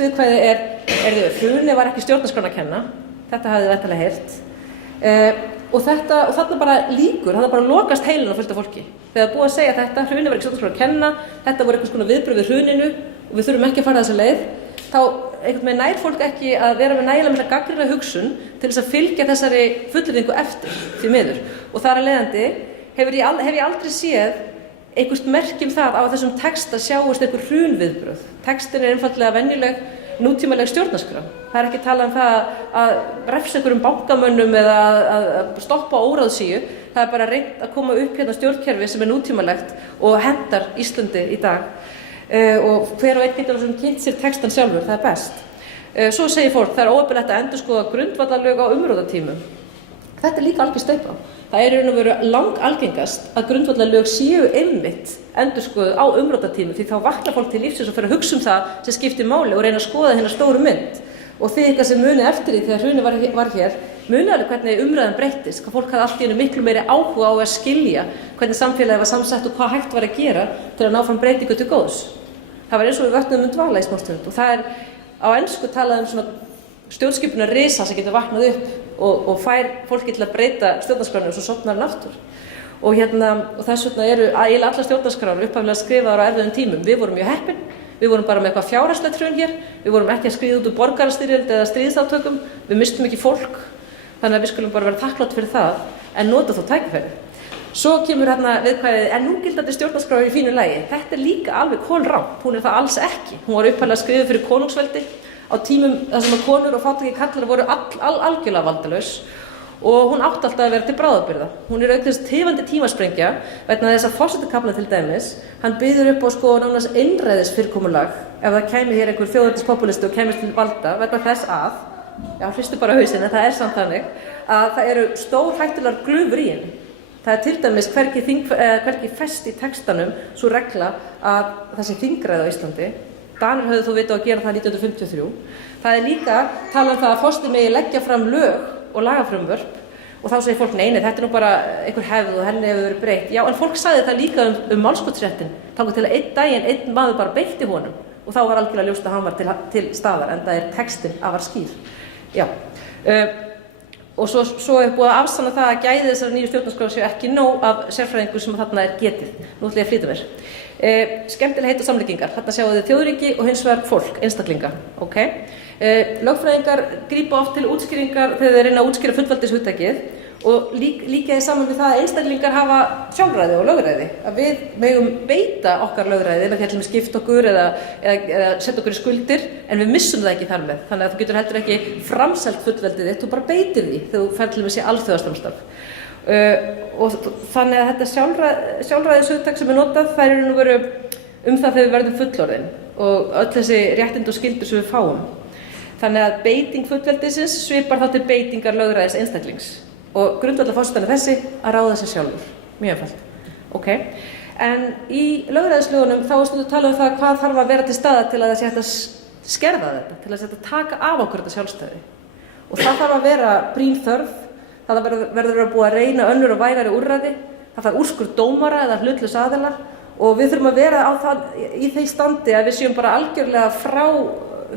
viðkvæði hrunið var ekki stjórnarskránni að kenna, þetta hafið þið væntanlega heyrt. Og þarna bara líkur, það bara lokast heilin á fullt af fólki. Þegar búið að segja þetta, hrunið var ekki stjórnarskránni að kenna, þetta voru einhvers konar viðbrögð við hruninu og við þurfum ekki að fara þessa leið, þá einhvern veginn nær fólk ekki að vera með nægilega mikla gagnrýna hugsun til þess að fylgja þessari fullyrðingu eftir því miður. Og þar af leiðandi hef ég aldrei séð einhvers merki það á þessum texta sjáist einhver hrunviðbrögð. Textin einfaldlega venjuleg nútímaleg stjórnarskrá. Það ekki talað um það að refsa einhverjum bankamönnum eða að stoppa óráðsíu. Það bara reynt að koma upp hérna stjórnkerfi sem nútímalegt og hentar Íslandi í dag. Og hver og einn getur sem kynnt sér textan sjálfur, það best. Svo segir fólk, það óheppilegt að endurskoða grundvallarlög á umróðatímum. Þetta líka algjör steypa. Það í raun og veru langalgengast að grundvallarlög séu einmitt endurskoðuð á umróðatímum því þá vaknar fólk til lífsins og fer að hugsa það sem skiptir máli og reyna að skoða hérna stóru mynd. Og þið eitthvað sem munið eftir því þegar hrunið var hér, munið alveg hvernig umræðan breyttist, hvað fólk hafði allt í einu miklu meiri áhuga á að skilja hvernig samfélagið var samsett og hvað hægt var að gera til að ná fram breytingu til góðs. Það var eins og við vötnuðum dvala í smástund og það á ensku talað svona stjórnskipunar risa sem getur vaknað upp og fær fólki til að breyta stjórnarskránni og svo sofnar hann aftur. Og þess vegna eru eiginlega allar stjórnarskránar upphaflega skrifaðar á erfiðum tímum. Við vorum mjög heppin, við vorum bara með eitthvað fjárhagslegt hrun hér, við vorum ekki að skríða út úr borgarastyrjöld eða stríðsátökum, við mistum ekki fólk, þannig að við skulum bara vera þakklátt fyrir það en nota þó tækifæri. Svo kemur hérna viðkvæðið, en núgildandi stjórnarskrá í fínu lagi. Þetta líka alveg kolrangt, hún það alls ekki. Hún var upphaflega skrifuð fyrir konungsveldi á tímum þar sem að konur og fátækir kallar voru algjörlega valdalaus og hún átti alltaf að vera til bráðabirgða. Hún auk þess tifandi tímasprengja vegna þess að forsetakafla til dæmis, hann byður upp á nánast einræðis fyrirkomulag ef það kæmi hér einhver þjóðernispopulisti og kæmist til valda vegna þess að, já hristu bara hausinn en það samt þannig, að það eru stórhættulegar glufur í henni. Það til dæmis hvergi fest í textanum svo regla að þessi þingræði á Íslandi. Danir höfðu þó vitað að gera það 1953. Það líka talað um það að forseti megi leggja fram lög og lagafrumvörp og þá segir fólk, nei, þetta nú bara einhver hefð og henni hefur verið breytt. Já, en fólk sagði það líka málskotsréttin, þangað til að einn daginn einn maður bara beitti honum og þá var algjörlega ljóst að hann var til staðar, en það textin afar skýr. Já. Og svo búið að afsanna það að gæði þessar nýju stjórnarskrár séu ekki nóg af sérfræðingur sem þarna getið. Nú ætla ég að flýta mér. Skemmtilega heita samlíkingar. Þarna sjáum þið þjóðríki og hins vegar fólk, einstaklinga. Okay? Lögfræðingar grípa oft til útskýringar þegar þeir reyna að útskýra fullveldishugtakið og líka í saman við það að einstaklingar hafa sjálfræði og lögræði. Að við megum beita okkar lögræði með því að skipta okkur eða setja okkur í skuldir en við missum það ekki þar með. Þannig að þú getur heldur ekki framselt fullveldið þitt, þú bara beitir því þegar þú fer til með sér alþjóðasamstarf. Og þannig að þetta sjálfræðishugtak sem notað, það nú veru það þegar við verðum fullorðin og öll þessi réttindi og skyldur sem við fáum. Þannig að beiting fullveldisins svipar þá til beitingar lögræðis einstaklings. Og grundvallarforsetinn þessi að ráða sig sjálfur. Mjög einfalt. Okay. En í lögræðislögunum þá stundum tala um það hvað þarf að vera til staðar til að það sé hægt að skerða þetta, til að taka af okkur þetta sjálfstæði. Og það þarf að vera brýn þörf, það verður að búa að reyna önnur og vægari úrræði, það þarf úrskurð dómara eða hlutlaus aðila og við þurfum að vera í því standi að við séum bara algjörlega frá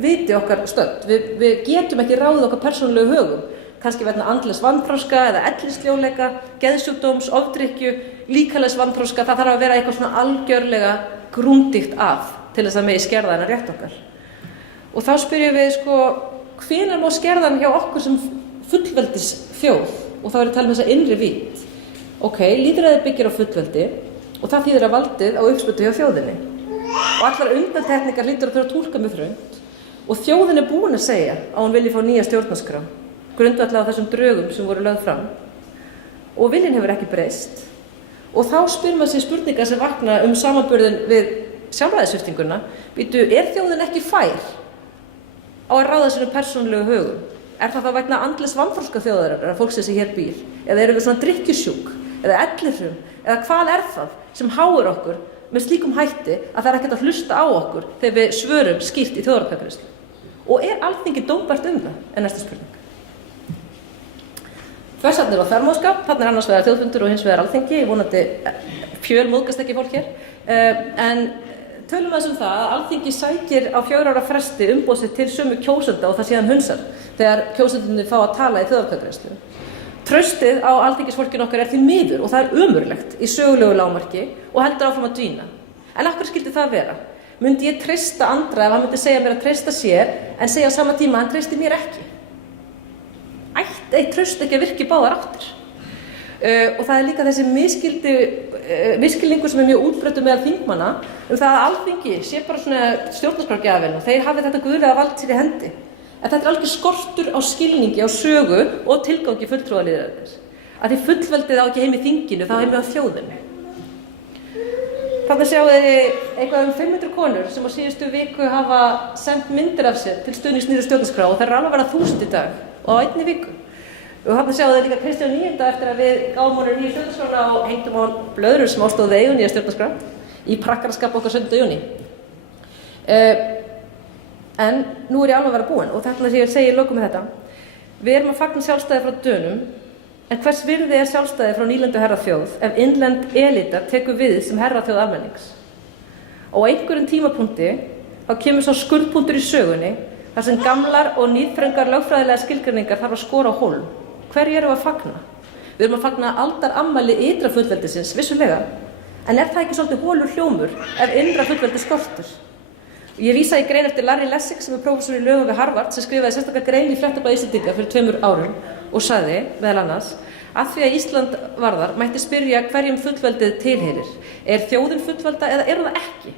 viti okkar stödd. Við getum ekki ráðið okkar persónulegu högum. Kannski vegna andlegs vanþroska eða ellisljóleika, geðsjúkdóms, ofdrykkju, líkamlegs vanþroska, það þarf að vera eitthvað svona algjörlega grúndíkt af til þess að megi skerða þennan rétt okkar. Og þá spyrjum við hvenær má skerða hann hjá okkur sem fullveldis þjóð og þá er að tala um þessa innri vít. Ok, lýðræði byggir á fullveldi og það þýðir að valdið á uppsprettu hjá þjóðinni. Og allar undantekningar hlýtur að þurfa að túlka með þröngt og þjóðin búin að segja að hún vilji fá nýja stjórnarskrá, grundvallar á þessum drögum sem voru lögð fram og viljinn hefur ekki breyst. Og þá spyr maður sér spurningar sem vakna samanburðin við sjálfræðissviptinguna. Býtu, þjóðin ekki fær á að ráða sínum persónulegu högum? Það þá vegna andlegs vanþroska þjóðarinnar, fólksins sem hér býr? Eða erum við svona drykkjusjúk? Eða ellifrum? Eða hvað það sem háir okkur með slíkum hætti að það ekkert að hlusta á okkur þegar við svörum skýrt í þjóðaratkvæðagreiðslu? Og Alþingi dómbært það? Næsta spurning. Þversarnir og þvermóðskap, þarna annars vegar þjóðfundur og hins vegar Alþingi, vonandi fjölmóðgast ekki fólk hér. En tölum það að Alþingi sækir á 4 ára fresti umboð sitt til sömu kjósenda og það síðan hunsar þegar kjósendurnir fá að tala í þjóðaratkvæðagreiðslu. Traustið á alþingisfólkinu okkar því miður og það ömurlegt í sögulegu lágmarki og heldur áfram að dvína. En af hverju skyldi það vera? Myndi ég treysta andra ef hann myndi segja mér að treysta sér en segja á sama tíma að hann treysti mér ekki? Ætti traust ekki að virka í báðar áttir? Og það líka þessi misskilningur sem mjög útbreiddur meðal þingmanna það að Alþingi sé bara svona stjórnarskrárgjafinn og þeir hafi þetta guðlega vald sér í hendi. En þetta algjör skortur á skilningi, á sögu og tilgangi fulltrúalýðræðis. Að því fullveldið á ekki heim í þinginu, þá heim á þjóðinni. Þarna sjáum við eitthvað 500 konur sem á síðustu viku hafa sendt myndir af sér til stuðnings nýrri stjórnarskrá og það alveg að vera 1000 í dag og á einni viku. Og þarna sjáum við líka Kristján 9. eftir að við gáum honum nýju stjórnarskrána og hengdum á blöðrur sem ástóðu eigu nýja stjórnarskrá í prakkaraskap okkar 7. júní. En nú ég alveg að vera búin og þetta sem ég segi í lokum með þetta. Við erum að fagna sjálfstæði frá Dönum, en hvers virði sjálfstæði frá nýlendu herraþjóð ef innlend elita tekur við sem herraþjóð almennings? Á einhverjum tímapunkti þá kemur sá skurðpunktur í sögunni þar sem gamlar og nýþröngar lögfræðilega skilgreiningar þarf að skora á hólm. Hverju erum við að fagna? Við erum að fagna aldarafmæli ytra fullveldisins, vissulega, en það ekki svolítið hólur hljómur ef innra fullveldi skortur? Ég vísa í grein eftir Larry Lessig sem prófessor í lögum við Harvard sem skrifaði sérstaklega grein í Fréttablaði Íslendinga fyrir 2 árum og sagði, meðal annars, að því að Ísland varðar mætti spyrja hverjum fullveldið tilheyrir. Þjóðin fullvelda eða hún það ekki?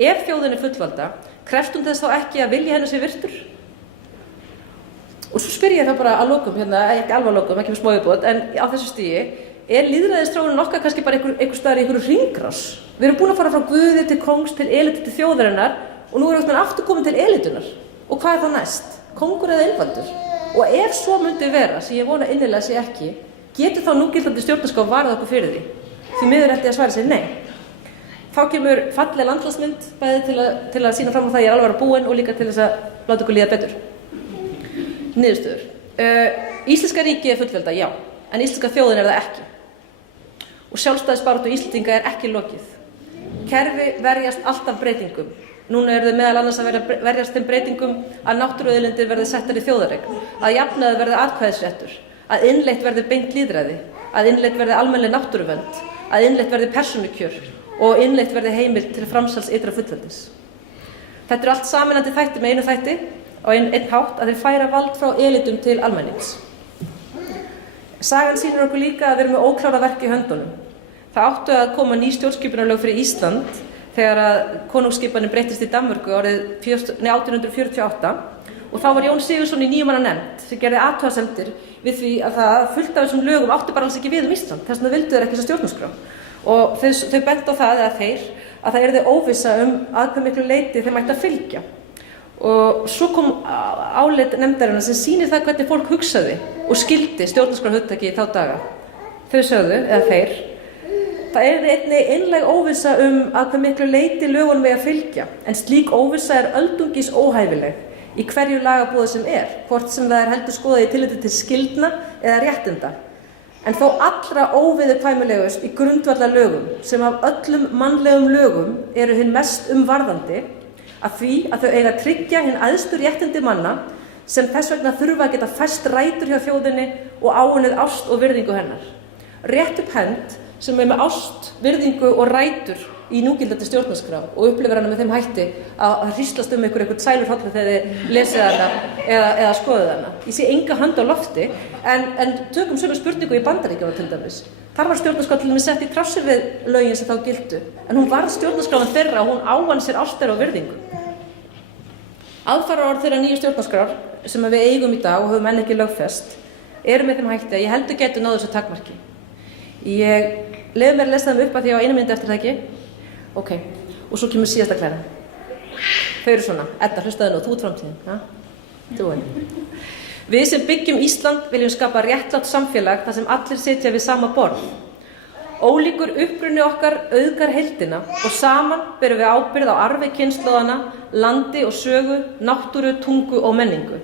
Ef þjóðin fullvelda, krefst hún þess þá ekki að vilji hennar sé virtur? Og svo spyr ég þá bara að lokum, ekki alveg að lokum, ekki með smá viðbót, en á þessu stigi, lýðræðisþróunin okkar kannski bara einhver staðar í einhverju hringrás? Við erum búin að fara frá guði til kongs til elitu til þjóðarinnar og nú erum við aftur komin til elitunar. Og hvað er það næst? Kongur eða einfaldur? Og ef svo myndi vera, sem ég vona innilega sé ekki, getur þá núgildandi stjórnarskrá varið okkur fyrir því? Því miður ætti ég að svara sér nei. Þá kemur falleg landslagsmynd bæði til að sýna fram á það ég alveg búin og líka til þess að láta okkur líða betur. Niðurstöður. Íslenska ríki fullvelda, já, en íslenska þjóðin það ekki. Og sjálfstæðisbaráttu Íslendinga ekki lokið. Kerfi verjast alltaf breytingum. Núna þau meðal annars að verjast þeim breytingum að náttúruauðlindir verði settar í þjóðareign, að jafnaður verði atkvæðisréttur, að innleitt verði beint lýðræði, að innleitt verði almennileg náttúruvernd, að innleitt verði persónukjör og innleitt verði heimild til framsals ytra fullveldis. Þetta allt sameinandi þætti með einu þætti og einn hátt að þeir færa vald frá elitum til almennings. Sagan sýnir okkur líka að við erum með óklára verk í höndunum. Það áttu að koma ný stjórnskipunarlög fyrir Ísland þegar að konungsskipanin breyttist í Danmörku árið 1848 og þá var Jón Sigurðsson í 9 manna nefnd sem gerði athugasemdir við því að það fullt af þessum lögum áttu bara alls ekki við Ísland, þess vegna vildu þeir ekki þessa stjórnarskrá. Og þau bentu á það, að það yrði óvissa að hve miklu leyti þeim ætti að fylgja. Og svo kom álit nefndarinnar sem sýnir það hvernig fólk hugsaði og skildi stjórnarskrárhugtakið í þá daga. Þau sögðu, eða þeir, það einnig einlæg óvissa að hve miklu leyti lögunum eigi að fylgja, en slík óvissa öldungis óhæfileg í hverju lagabúði sem hvort sem það heldur skoðað í tilliti til skyldna eða réttinda. En þó allra óviðurkvæmilegust í grundvallarlögum sem af öllum mannlegum lögum eru hinn mest varðandi, að því að þau eiga að tryggja hinn æðstu réttindi manna sem þess vegna þurfa að geta fest rætur hjá þjóðinni og áunnið ást og virðingu hennar. Rétt upp hönd sem með ást, virðingu og rætur í núgildandi stjórnarskrá og upplifir hana með þeim hætti að hríslast eitthvað sælurhollu þegar þið lesið hana eða skoðið hana. Ég sé enga hönd á lofti, en tökum sömu spurningu í Bandaríkjunum til dæmis. Þar var stjórnarskrá til dæmis sett í trássi við lögin sem þá giltu, en hún var stjórnarskráin þeirra og hún ávann sér ástar og virðingu. Aðfaraorð þeirra nýju stjórnarskrár sem við eigum í dag og höfum enn ekki lögfest eru með þeim hætti að ég heldur getur náð þessu takmarki. Ég leyfi mér að lesa þeim upp að því á 1 mínútu eftir það ekki. Ok, og svo kemur síðasta klæðan. Þau eru svona, Edda, hlustaðu nú, þú ert framtíðin. Ja? Þú henni. Við sem byggjum Ísland viljum skapa réttlátt samfélag þar sem allir sitja við sama borð. Ólíkur uppruni okkar auðgar heildina og saman berum við ábyrgð á arfi kynslóðanna, landi og sögu, náttúru, tungu og menningu.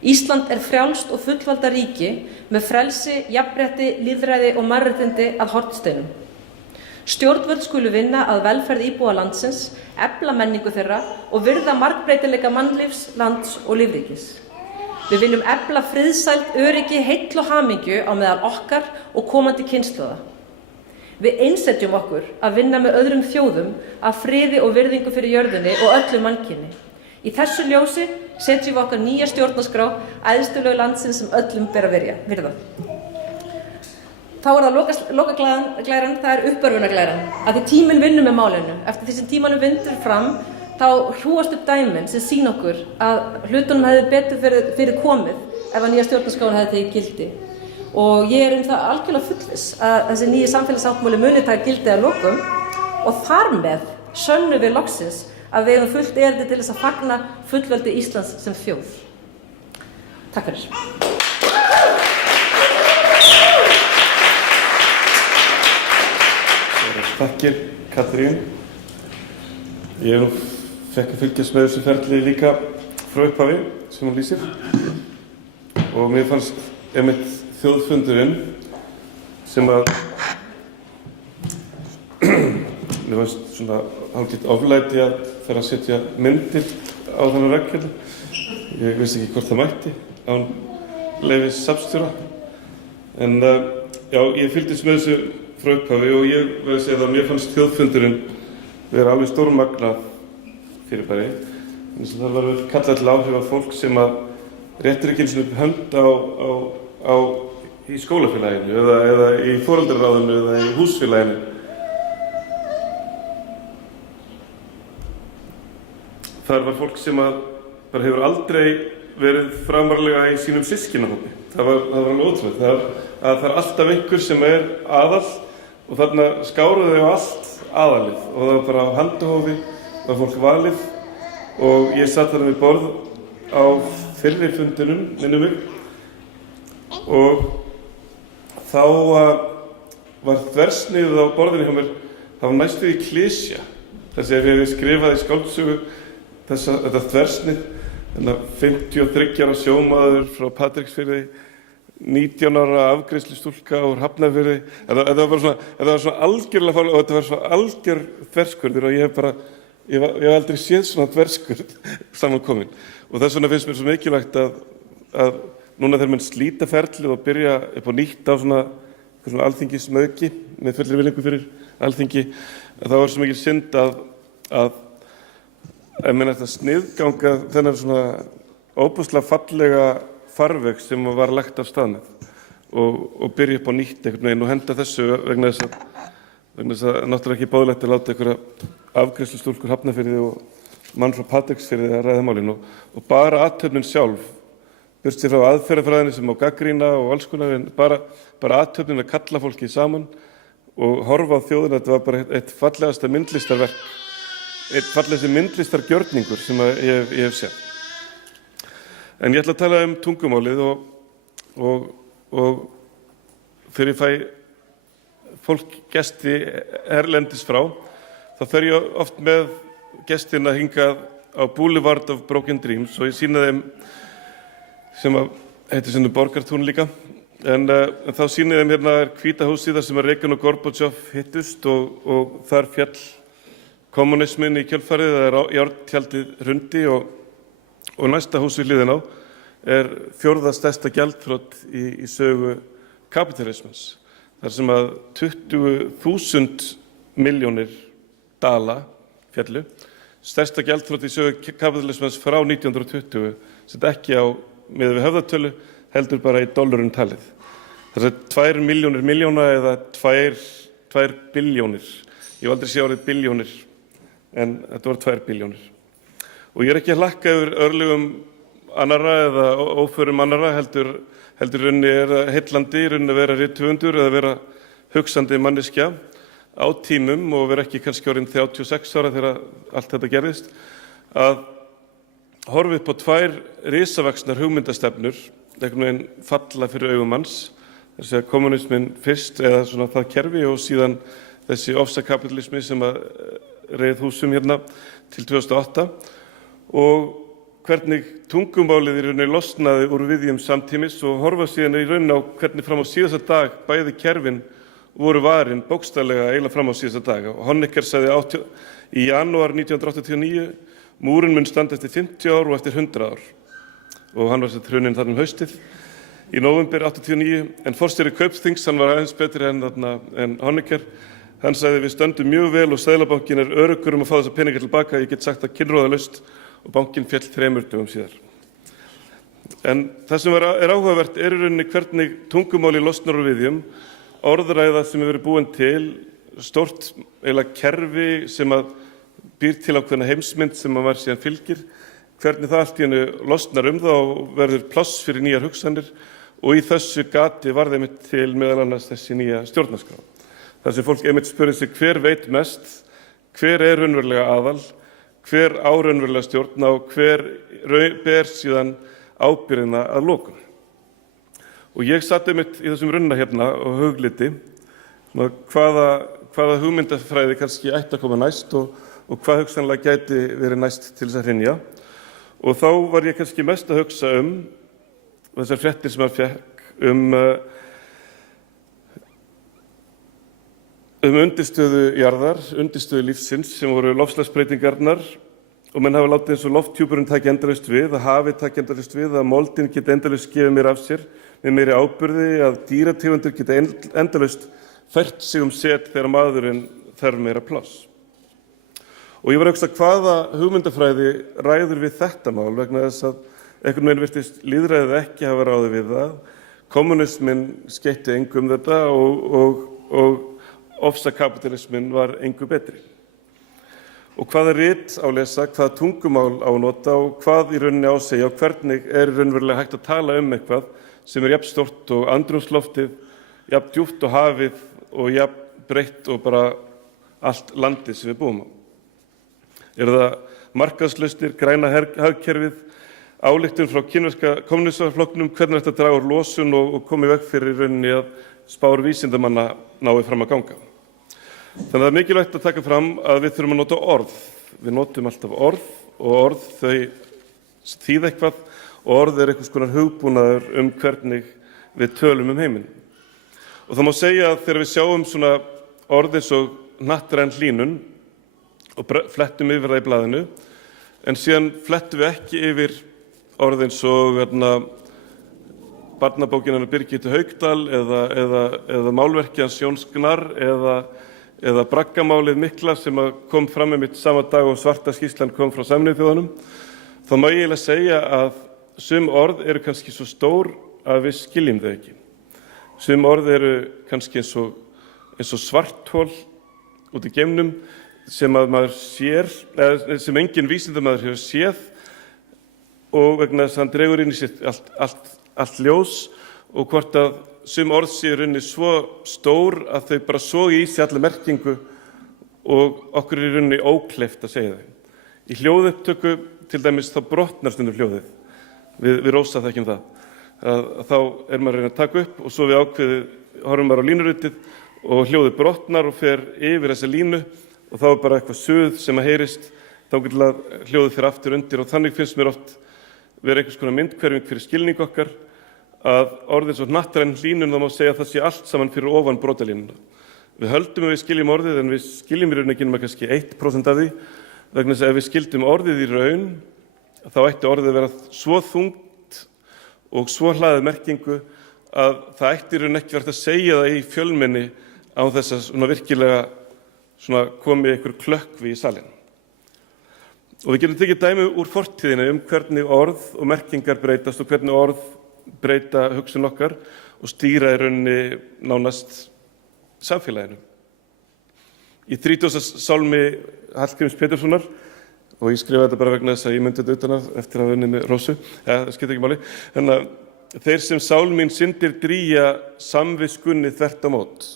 Ísland er frjálst og fullvalda ríki með frelsi, jafnrétti, lýðræði og mannréttindi að hornsteinum. Stjórnvöld skulu vinna að velferð íbúa landsins, efla menningu þeirra og virða margbreytileika mannlífs, lands og lífríkis. Við viljum efla friðsæld, öryggi, heill og hamingju á meðal okkar og komandi kynslóða. Við einsetjum okkur að vinna með öðrum þjóðum af friði og virðingu fyrir jörðinni og öllu mannkyni. Í þessu ljósi setjum við okkar nýja stjórnarskrá, æðstu lög landsins sem öllum ber að virða. Þá er það lokaglæran, það er uppörfunarglæran. Að því tíminn vinnur með málinu. Eftir því sem tímanum vindur fram, þá hrúast upp dæmin sem sýna okkur að hlutunum hefði betur fyrir komið ef að nýja stjórnarskráin hefði tekið gildi. Og ég er það algjörlega fullviss að þessi nýji samfélagsáttmáli muni taka gildi að lokum og þar með sönnum við loksins að við hefum fullt erindi til þess að fagna fullveldi Íslands sem þjóð. Takk fyrir. Takkir, Katrín. Ég fekk að fylgjast með þessu ferli líka frá upphafi sem hún lýsir og mér fannst einmitt þjóðfundurinn sem að mér fannst svona hálfgeitt oflæti að fara að setja myndir á þennan veggjöld. Ég vissi ekki hvort það mætti án leyfis safnstjóra. En já, ég fylgdist með þessu frá upphafi og ég verði að segja að mér fannst þjóðfundurinn vera alveg stórmagnað fyrirbæri. Þannig að það var kallað til áhrifa fólk sem að réttir ekki einu sinni upp hönd í skólafélaginu eða í foreldraráðinu eða í húsfélaginu. Þar var fólk sem að bara hefur aldrei verið framarlega í sínum systkinahópi. Það var alveg ótrúlegt. Það er alltaf einhver sem er aðal og þarna skáruðu þau allt aðalið og það var bara á handahófi, það var fólk valið og ég satt þarna við borð á fyrri fundinum, minnum mig, og þá var þversniðið á borðinu hjá mér, það var næstu í klísja. Þessi ef ég skrifaði í skáldsögu þetta þversnið, þannig að 53 ára sjómaður frá Patreksfirði, 19 ára afgreiðslustúlka úr Hafnarfirði. Þetta var svona algjörlega farlega og þetta var svona algjör þverskurður og ég hef aldrei séð svona þverskurð samankomin. Og þess vegna finnst mér svo mikilvægt að núna þegar menn slíta ferlið og byrja upp á nýtt á svona alþingismauki með fullri virðingu fyrir alþingi, þá er svo mikil synd að menn ætti að sniðganga þennan svona óbúslega fallega farveg sem var lagt af stað með og byrja upp á nýtt einhvern veginn og henda þessu vegna þess að náttúrulega ekki boðlegt að láta einhverja afgreiðslustúlkur Hafnarfirði og mann frá Patreksfirði að ræða málin og bara athöfnin sjálf, burtséð frá aðferðafræðinni sem á gagnrýna og alls konar, en bara athöfnin að kalla fólki saman og horfa á þjóðina. Þetta var bara eitt fallegasta myndlistarverk, eitt fallegasti myndlistargjörningur sem ég hef séð. En ég ætla að tala tungumálið og þegar ég fæ fólk gesti erlendis frá, þá fer ég oft með gestina hingað á Boulevard of Broken Dreams og ég sýna þeim sem heitir sem Borgartún líka. En þá sýna þeim hérna hvíta húsið þar sem Reagan og Gorbachev hittust og þar féll kommunisminn í kjölfarið, það er járntjaldið hrundi og næsta hús við hliðina á er 4. stærsta gjaldþrot í sögu kapitalismans. Þar sem að 20.000 milljónir dala fjallu. Stærsta gjaldþrot í sögu kapítalismans frá 1920, sem ekki á miðað við höfðatölu, heldur bara í dollurum talið. Það 2 milljónir miljóna eða 2 billjónir. Ég hef aldrei séð orðið billjónir, en þetta var 2 billjónir. Og ég ekki að hlakka yfir örlugum annarra eða óförum annarra, heldur runni heillandi, runni að vera rithöfundur eða vera hugsandi manneskja á tímum og vera ekki kannski orðin 36 ára þegar allt þetta gerðist, að horfa upp á 2 risavaxnar hugmyndastefnur, einhvern veginn falla fyrir augum manns, þess að kommunismin fyrst eða svona það kerfi og síðan þessi ofsakapitalismi sem að reið húsum hérna til 2008 og hvernig tungumálið í rauninni losnaði úr viðjum samtímis og horfa síðan í rauninni á hvernig fram á síðasta dag bæði kerfin voru varin bókstaflega eiginlega fram á síðasta dag. Honecker sagði í janúar 1989 múrinn mun standa eftir 50 ár og eftir 100 ár og hann var sett hruninn þarna haustið í nóvember 89 en forstjóri Kaupþings, hann var aðeins betri en Honecker. Hann sagði við stöndum mjög vel og Seðlabankinn öruggur að fá þessa peninga tilbaka, ég get sagt að kinnroðalaust og bankinn féll 3 dögum síðar. En það sem áhugavert í rauninni hvernig tungumáli losnar úr viðjum, orðræða sem hefur verið búin til, stórt eiginlega kerfi sem að býr til ákveðna heimsmynd sem að maður síðan fylgir, hvernig það allt í hennu losnar það og verður pláss fyrir nýjar hugsanir og í þessu gati varð einmitt til meðal annars þessi nýja stjórnarskrá. Þar sem fólk einmitt spurði sig hver veit mest, hver raunverulega aðal, hver á raunverulega stjórn og hver ber síðan ábyrgðina að lokum. Og ég satt einmitt í þessum runna hérna og hugliti hvaða hugmyndafræði kannski ætti að koma næst og hvað hugsanlega gæti verið næst til þess að hrynja. Og þá var ég kannski mest að hugsa þessar fréttir sem maður fékk undirstöðu jarðar, undirstöðu lífsins sem voru loftslagsbreytingarnar og menn hafa látið eins og lofthjúpurinn taki endalaust við, að hafið taki endalaust við, að moldin geti endalaust gefið mér af sér með meiri ábyrgði, að dýrategundir geti endalaust fært sig set þegar maðurinn þarf meira pláss. Og ég var að hugsa hvaða hugmyndafræði ræður við þetta mál vegna þess að einhvern veginn virtist lýðræðið ekki hafa ráðið við það, kommunisminn skeytti engu þetta og ofsakapitalismin var engu betri. Og hvaða rit á lesa, hvaða tungumál á nota og hvað í rauninni á segja og hvernig raunverulega hægt að tala eitthvað sem jafn stórt og andrúmsloftið, jafn djúpt og hafið og jafn breitt og bara allt landið sem við búum á. Það markaðslausnir, græna hagkerfið, ályktun frá kínverska kommunistaflokknum, hvernig þetta draga úr losun og koma í veg fyrir í rauninni að spár vísindamanna nái fram að ganga. Þannig að það mikilvægt að taka fram að við þurfum að nota orð. Við notum alltaf orð og orð þau þýða eitthvað og orð einhvers konar hugbúnaður hvernig við tölum heiminn. Og það má segja að þegar við sjáum svona orð eins og hnattræn hlýnun og flettum yfir það í blaðinu, en síðan flettum við ekki yfir orð eins og barnabókin hennar Birgittu Haukdal eða málverki hans Jóns Gnarr eða braggamálið mikla sem kom fram einmitt sama dag og svarta skýrslan kom frá Sameinuðu þjóðunum, þá má ég eiginlega segja að sum orð eru kannski svo stór að við skiljum þau ekki. Sum orð eru kannski eins og svarthol út í geimnum sem að maður sér, sem engin vísindamaður hefur séð og vegna þess að hann dregur inn í sitt allt ljós og hvort að sum orð séu rauninni svo stór að þau bara sogi í sig alla merkingu og okkur er rauninni ókleift að segja þau. Í hljóðupptöku til dæmis þá brotnar stundum hljóðið. Við Rósa þekkjum það. Að þá maður að reyna að taka upp og svo við horfum maður á línuritið og hljóðið brotnar og fer yfir þessa línu og þá bara eitthvað suð sem að heyrist þá getur hljóðið fyrir aftur undir og þannig finnst mér oft vera einhvers konar myndhverfing fyrir skilning okkar að orðið svo hnattræn hlýnun þá má segja að það sé allt saman fyrir ofan brotalínuna. Við höldum að við skiljum orðið en við skiljum í rauninni ekki nema kannski 1% af því vegna þess að ef við skildum orðið í raun þá ætti orðið að vera svo þungt og svo hlaðið merkingu að það ætti í rauninni ekki verið að segja það í fjölmenni á þess að svona virkilega svona komið einhver klökkvi í salinn. Og við getum tekið dæmi úr fortíðinni hvernig orð og merkingar breytast og hvernig orð breyta hugsun okkar og stýra í rauninni nánast samfélaginu. Í 30. sálmi Hallgríms Péturssonar, og ég skrifaði þetta bara vegna þess að ég myndi þetta utan eftir að vinna með Rósu, það skiptir ekki máli, en að þeir sem sál mín syndir drýja samviskunni þvert á mót.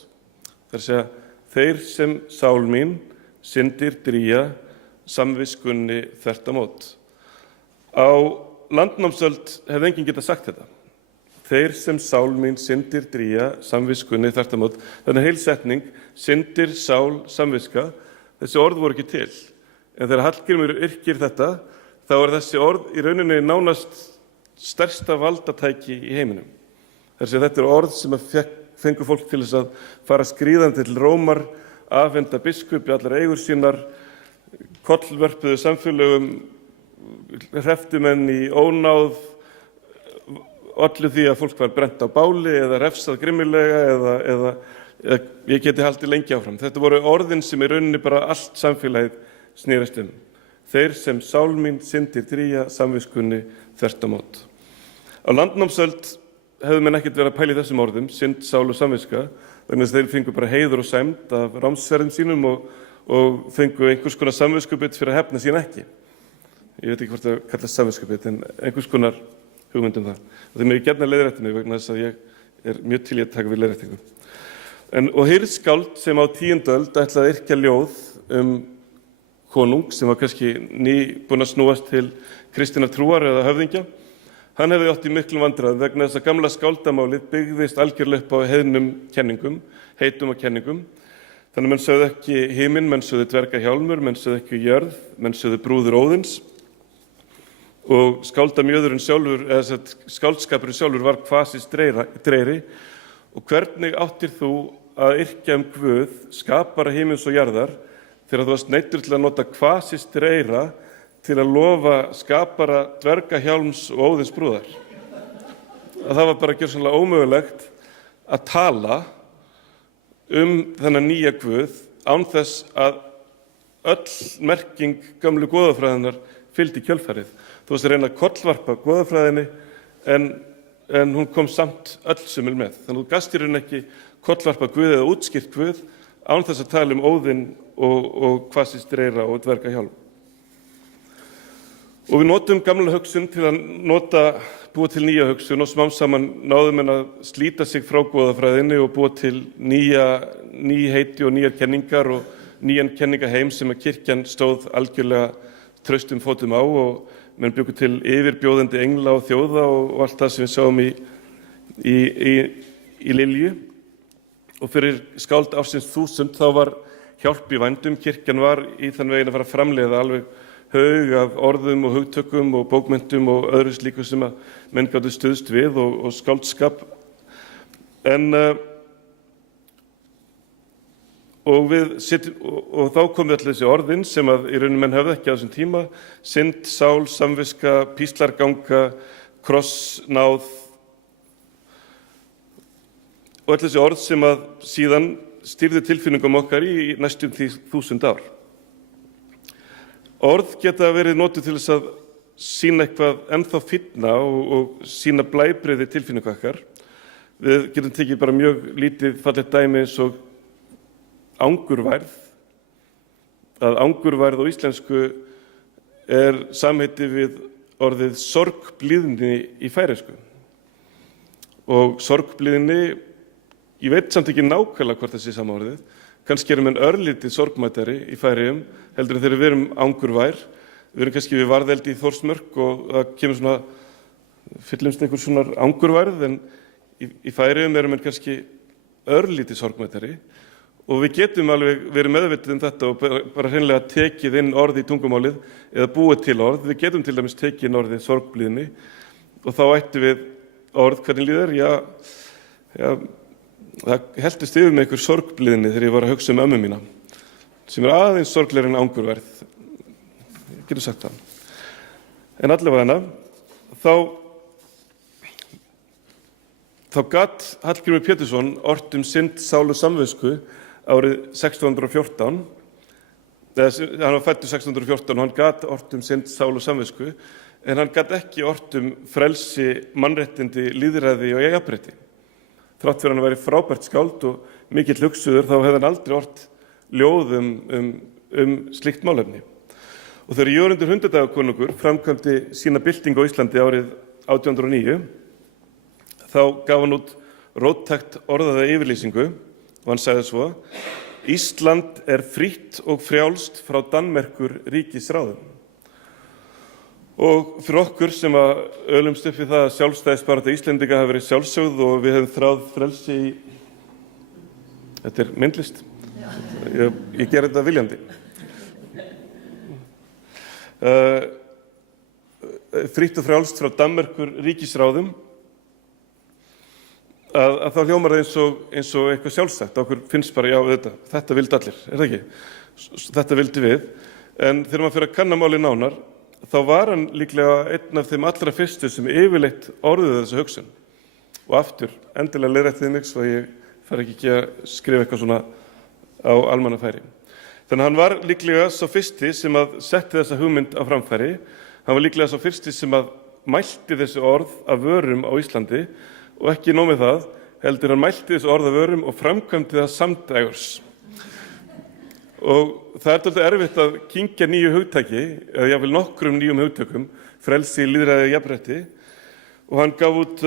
Það er að segja, þeir sem sál mín syndir drýja samviskunni þvert á mót. Á landnámsöld hefði enginn getað sagt þetta. Þeir sem sál mín syndir drýja samviskunni þvert á mót. Þannig heil setning, syndir, sál, samviska, þessi orð voru ekki til. En þegar Hallgrímur yrkir þetta, þá þessi orð í rauninni nánast stærsta valdatæki í heiminum. Þetta orð sem fengu fólk til þess að fara skríðandi til Rómar, afhenda biskupi allar eigur sínar, kollvörpuðu samfélögum, hrepptu menn í ónáð, ollu því að fólk var brennt á báli eða refsað grimmilega eða ég geti haldið lengi áfram. Þetta voru orðin sem í rauninni bara allt samfélagið snerist um. Þeir sem sál mín syndir drýja samviskunni þvert á mót. Á landnámsöld hefðu menn ekkert verið að pæla í þessum orðum, synd, sál og samviska, vegna þess að þeir fengu bara heiður og sæmd af rámsverðum sínum og fengu einhvers konar samviskubit fyrir að hefna sín ekki. Ég veit ekki hvort það kallast samviskubit, en einhvers konar hugmyndum það. Og þeim ég gjarna leiðrétti mig vegna þess að ég mjög til í að taka við leiðréttingu. Og hirðskáld sem á 10. öld ætlaði að yrkja ljóð konung sem var kannski búinn að snúast til kristinnar trúar eða höfðingja, hann hefði átt í miklum vandræðum vegna þess að gamla skáldamálið byggðist algjörlega upp á heiðnum kenningum, heitum og kenningum. Þannig menn sögðu ekki himinn, menn sögðu dvergahjálmur, menn sögðu ekki jörð, menn sögðu brúður Óðins. Og skáldamjöðurinn sjálfur, eða skáldskapurinn sjálfur var kvasis dreiri. Og hvernig áttir þú að yrkja Guð, skapara himins og jarðar, þegar þú varst neyddur til að nota kvasis dreira til að lofa skapara dvergahjálms og Óðins brúðar? Að það var bara gjörsamlega ómögulegt að tala þennan nýja Guð án þess að öll merking gömlu goðafræðinnar fylgdi kjölfarið. Þú varst að reyna að kollvarpa goðafræðinni en hún kom samt öll sumul með. Þannig að þú gast í raun ekki kollvarpa Guð eða útskýrt Guð án þess að tala Óðinn og kvasis dreira og dvergahjálm. Og við notum gamla hugsun til að búa til nýja hugsun og smám saman náðum en að slíta sig frá goðafræðinni og búa til ný heiti og nýjar kenningar og nýjan kenningaheim sem að kirkjan stóð algjörlega traustum fótum á og menn bjuggu til yfirbjóðandi engla og þjóða og allt það sem við sáum í Lilju. Og fyrir skáld ársins 1000 þá var hjálp í vændum. Kirkjan var í þann veginn að fara að framleiða alveg haug af orðum og hugtökum og bókmenntum og öðru slíku sem að menn gátu stuðst við og skáldskap. Og þá komið allir þessi orðin sem að í rauninni menn höfðu ekki á þessum tíma: synd, sál, samviska, píslarganga, krossnáð og allir þessi orð sem að síðan stýrðu tilfinningum okkar í næstum 1000 ár. Orð geta verið notuð til þess að sýna eitthvað ennþá fínna og sýna blæbrigði tilfinningu okkar. Við getum tekið bara mjög lítið fallegt dæmi eins og angurværð. Að angurværð á íslensku samheiti við orðið sorgblíðni í færeysku. Og sorgblíðni, ég veit samt ekki nákvæmlega hvort það sé sama orðið. Kannski erum við örlítið sorgmættari í Færeyjum heldur en þegar við erum angurvær. Við erum kannski við varðeldi í Þórsmörk og það kemur fyllumst einhver svona angurværð, en í Færeyjum erum við kannski örlítið sorgmættari. Og við getum alveg verið meðvitið þetta og bara hreinlega tekið inn orð í tungumálið eða búið til orð. Við getum til dæmis tekið inn orðið sorgblíðni og þá ættum við orð: hvernig líður? Já, það helltist yfir með einhver sorgblíðni þegar ég var að hugsa ömmu mína, sem aðeins sorglegri en angurværð. Ég getur sagt það. En allavega þá gat Hallgrímur Pétursson ort synd, sál og samvisku árið 1614, hann var fæddur 1614 og hann gat ort synd, sál og samvisku, en hann gat ekki ort frelsi, mannréttindi, lýðræði og jafnrétti. Þrátt fyrir hann væri frábært skáld og mikill hugsuður, þá hefði hann aldrei ort ljóð slíkt málefni. Og þegar Jörundur Hundadagakonungur framkvæmdi sína byltingu á Íslandi árið 1809, þá gaf hann út róttækt orðaða yfirlýsingu og hann sagði svo: Ísland frítt og frjálst frá Danmerkur ríkisráðum. Og fyrir okkur sem ölumst upp við það að sjálfstæðisbarátta Íslendinga hafi verið sjálfsögð og við hefum þráð frelsi í... Þetta myndlist. Ég ger þetta viljandi. Frítt og frjálst frá Danmerkur ríkisráðum, að þá hljómar það eins og eitthvað sjálfstætt. Okkur finnst bara, já, þetta vildi allir, það ekki? Þetta vildi við. En þegar maður fyrir að kanna málið nánar, þá var hann líklega einn af þeim allra fyrstu sem yfirleitt orðuðu þessa hugsun. Og aftur, endilega leiðréttið mig svo ég fari ekki að skrifa eitthvað svona á almannafæri. Þannig að hann var líklega sá fyrsti sem að setti þessa hugmynd á framfæri. Hann var líklega sá fyrsti sem að mælti þessi orð af vörum á Íslandi og ekki nóg með það, heldur hann mælti þessi orð af vörum og framkvæmdi það samdægurs. Og það dálítið erfitt að kyngja nýju hugtaki, eða jafnvel nokkrum nýjum hugtökum, frelsi, lýðræði, jafnrétti, og hann gaf út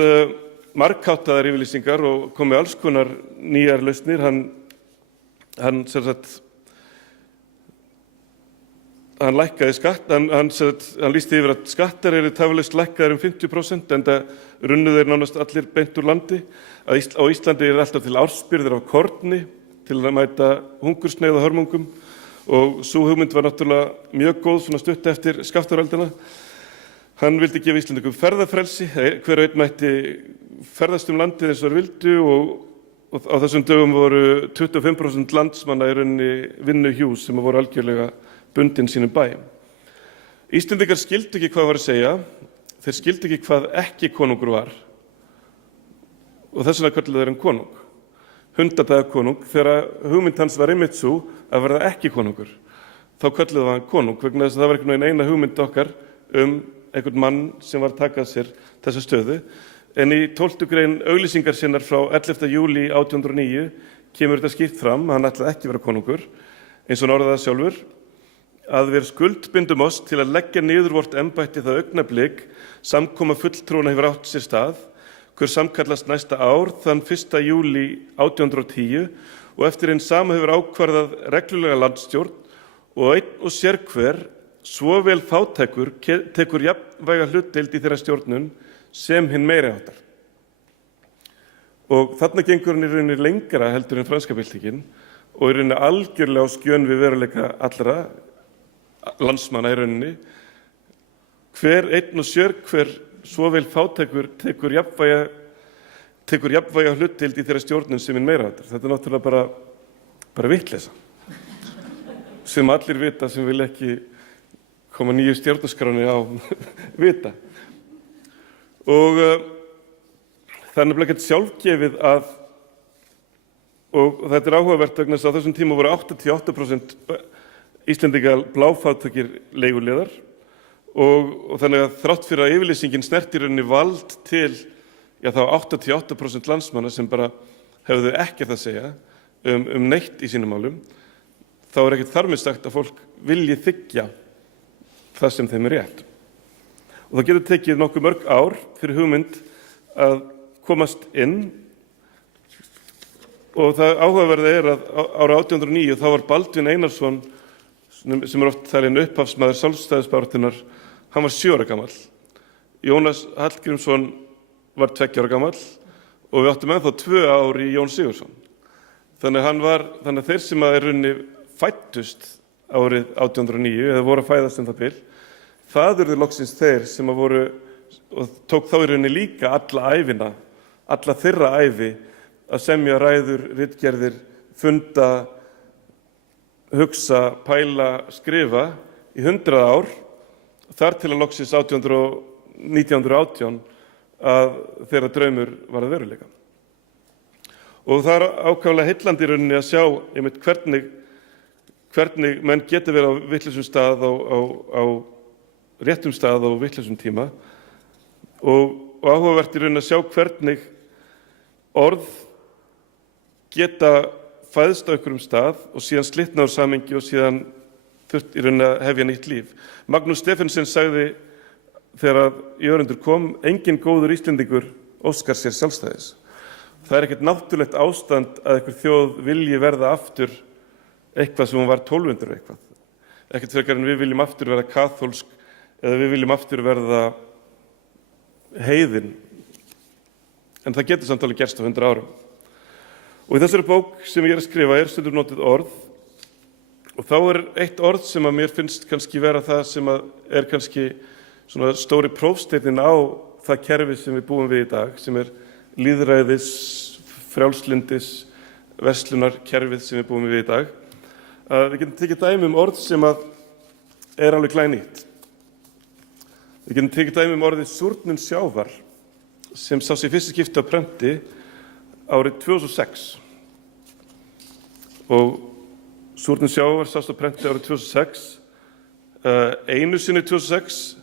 margháttaðar yfirlýsingar og kom með alls konar nýjar lausnir. Hann lækkaði skatt, hann lýsti yfir að skattar tafalaust lækkaðir 50%, enda runnu þeir nánast allir beint úr landi. Á Íslandi alltaf til ársbirgðir af korni til að mæta hungursneyð og hörmungum, og sú hugmynd var náttúrulega mjög góð svona stutt eftir skaftaröldina. Hann vildi gefa Íslendingum ferðafrelsi, hver og einn mætti ferðast landið eins og þeir vildu, og á þessum dögum voru 25% landsmanna í rauninni vinnuhjús sem voru algjörlega bundin sínum bæ. Íslendingar skildu ekki hvað var að segja, þeir skildu ekki hvað ekki konungur var, og þess vegna kölluðu þeir konung. Hundadagakonung, þegar hugmynd hans var einmitt sú að verða ekki konungur, þá kölluðu hann konung, vegna þess að það var einhvern veginn eina hugmynd okkar einhvern mann sem var að taka sér þessa stöðu. En í 12. grein auglýsingar sinnar frá 11. júlí 1809 kemur þetta skýrt fram, hann ætlaði ekki vera konungur, eins og hann orðaði það sjálfur, að við skuldbindum oss til að leggja niður vort embætti það augnablik samkoma fulltrúna hefur átt sér stað, hver samkallast næsta ár þann 1. júlí 1810 og eftir einn sama hefur ákvarðað reglulega landsstjórn og einn og sérhver svo vel fátækur tekur jafnvæga hlutdeild í þeirra stjórnun sem hinn meiri háttar. Og þarna gengur hann í rauninni lengra heldur en franska byltingin og í rauninni algjörlega á skjön við veruleika allra landsmanna í rauninni. Hver einn og sérhver svo vel fátækur tekur jafnvæga hlutdeild í þeirra stjórnun sem hinn meiri háttar. Þetta náttúrulega bara vitleysa sem allir vita sem vil ekki koma nýju stjórnarskráni á vita. Og það nefnilega ekkert sjálfgefið að, og þetta áhugavert vegna þess að á þessum tíma voru 88% Íslendinga bláfátækir leiguliðar og þannig að þrátt fyrir að yfirlýsingin snerti í rauninni vald til þá 88% landsmanna sem bara hefðu ekkert að segja neitt í sínum málum, þá ekkert þar með sagt að fólk vilji þiggja það sem þeim rétt. Og það getur tekið nokkuð mörg ár fyrir hugmynd að komast inn, og það áhugaverða að ára 1809 þá var Baldvin Einarsson, sem oft talinn upphafsmaður sjálfstæðisbaráttunnar, hann var 7 ára gamall. Jónas Hallgrímsson var 2 ára gamall og við áttum ennþá 2 ár í Jón Sigurðsson. Þannig að þeir sem að rauninni fæddust árið 1809 eða voru að fæðast það bil, það urðu loksins þeir sem að voru og tók þá í rauninni líka alla ævina, alla þeirra ævi að semja ræður, ritgerðir, funda, hugsa, pæla, skrifa í 100 ár, þar til að loksins 1918 að þeirra draumur var að veruleika. Og það ákaflega heillandi í rauninni að sjá einmitt hvernig menn geta verið á vitlausum stað á réttum stað á vitlausum tíma og áhugavert í rauninni að sjá hvernig orð geta fæðst á einhverjum stað og síðan slitna úr samhengi og síðan þurft í rauninni að hefja nýtt líf. Magnús Stephensen sagði þegar Jörundur kom, engin góður Íslendingur óskar sér sjálfstæðis. Það er ekkert náttúrulegt ástand að einhver þjóð vilji verða aftur eitthvað sem hún var 1200 eitthvað. Ekkert frekar en við viljum aftur verða kaþólsk eða við viljum aftur verða heiðin. En það getur samt alveg gerst á 100 árum. Og í þessari bók sem ég að skrifa stundum notið orð og þá eitt orð sem að mér finnst kannski vera það sem að kannski svona stóri prófsteinn á það kerfi sem við búum við í dag, sem lýðræðis, frjálslyndis, verslunarkerfið sem við búum við í dag. Við getum tekið dæmi orð sem að alveg glænýtt. Við getum tekið dæmi orðið súrnun sjávar sem sá sig fyrsta skipti á prenti árið 2006. Og súrnun sjávar sást á prenti árið 2006, einu sinni 2006,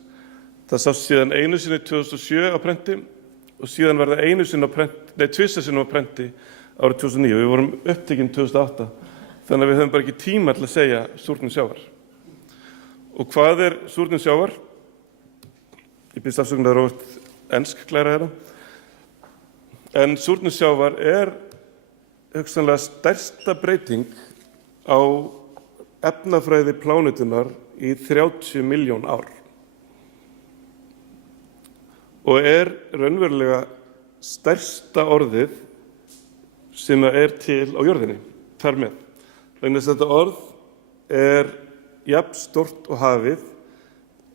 það sást síðan einu sinni 2007 á prenti og síðan var það tvisvar sinnum á prenti árið 2009 og við vorum upptekinn 2008. Þannig að við höfum bara ekki tíma til að segja súrnun sjávar. Og hvað súrnun sjávar? Ég biðst afsökunar á ensklæra hérna. En súrnun sjávar hugsanlega stærsta breyting á efnafræði plánetunnar í 30 milljón ár. Og raunverulega stærsta orðið sem til á jörðinni, þar með. Vegna þess að þetta orð jafn stórt og hafið,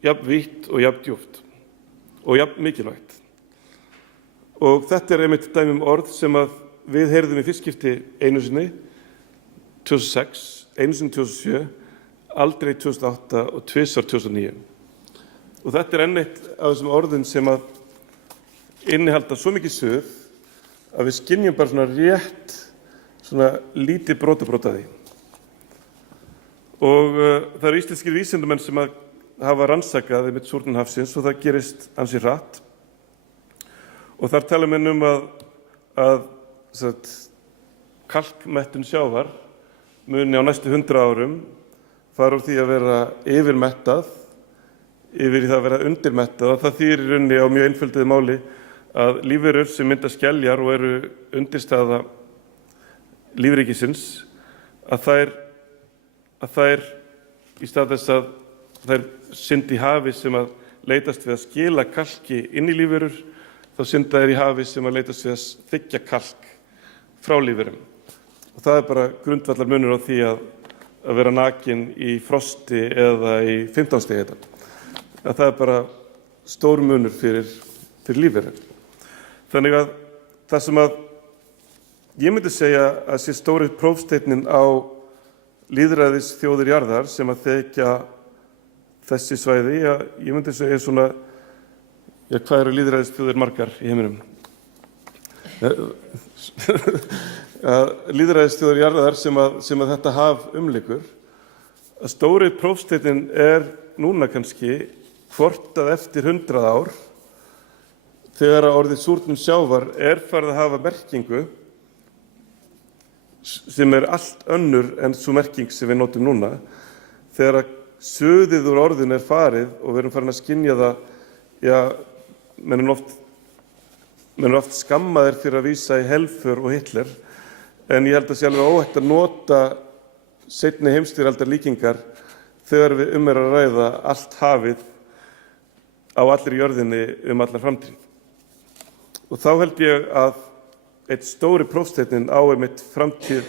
jafn vítt og jafn djúpt og jafn mikilvægt. Og þetta einmitt dæmi orð sem að við heyrðum í fyrst skipti einu sinni 2006, einu sinni 2007, aldrei 2008 og tvisvar 2009. Og þetta enn eitt af þessum orðum sem að innihalda svo mikið suð að við skynjum bara svona rétt, svona lítið brot af því. Og það eru íslenskir vísindamenn sem að hafa rannsakað einmitt súrnun hafsins og það gerist ansi hratt. Og þar tala menn að kalkmettun sjávar muni á næstu 100 árum fara úr því að vera yfirmettað yfir í það að vera undirmettað og það þýðir í rauninni á mjög einfölduðu máli að lífverur sem mynda skeljar og eru undirstaða lífríkisins að þær í stað þess að þær syndi í hafi sem að leitast við að skila kalki inn í lífverur þá synda þær í hafi sem að leitast við að þiggja kalk frá lífverum. Og það bara grundvallar munur á því að vera nakin í frosti eða í 15 stiga hita. Að það bara stór munur fyrir lífverur. Þannig að það sem að ég myndi segja að sé stóri prófsteinninn á lýðræðis þjóðir jarðar sem að þekja þessi svæði, ég myndi segja svona, hvað eru lýðræðis þjóðir margar í heiminum? Lýðræðis þjóðir jarðar sem að þetta haf umlykur, að stóri prófsteinn núna kannski hvort að eftir 100 ár þegar að orðið súrnun sjávar farið að hafa merkingu sem allt önnur en sú merking sem við notum núna, þegar að suðið úr orðinu farið og við erum farin að skynja það, menn oft skammaðir fyrir að vísa í Helfur og Hitler, en ég held að sé alveg óhætt að nota seinni heimsstyrjaldar líkingar þegar við að ræða allt hafið á allri jörðinni allar framtíð. Og þá held ég að eitt stóri prófsteinn á einmitt framtíð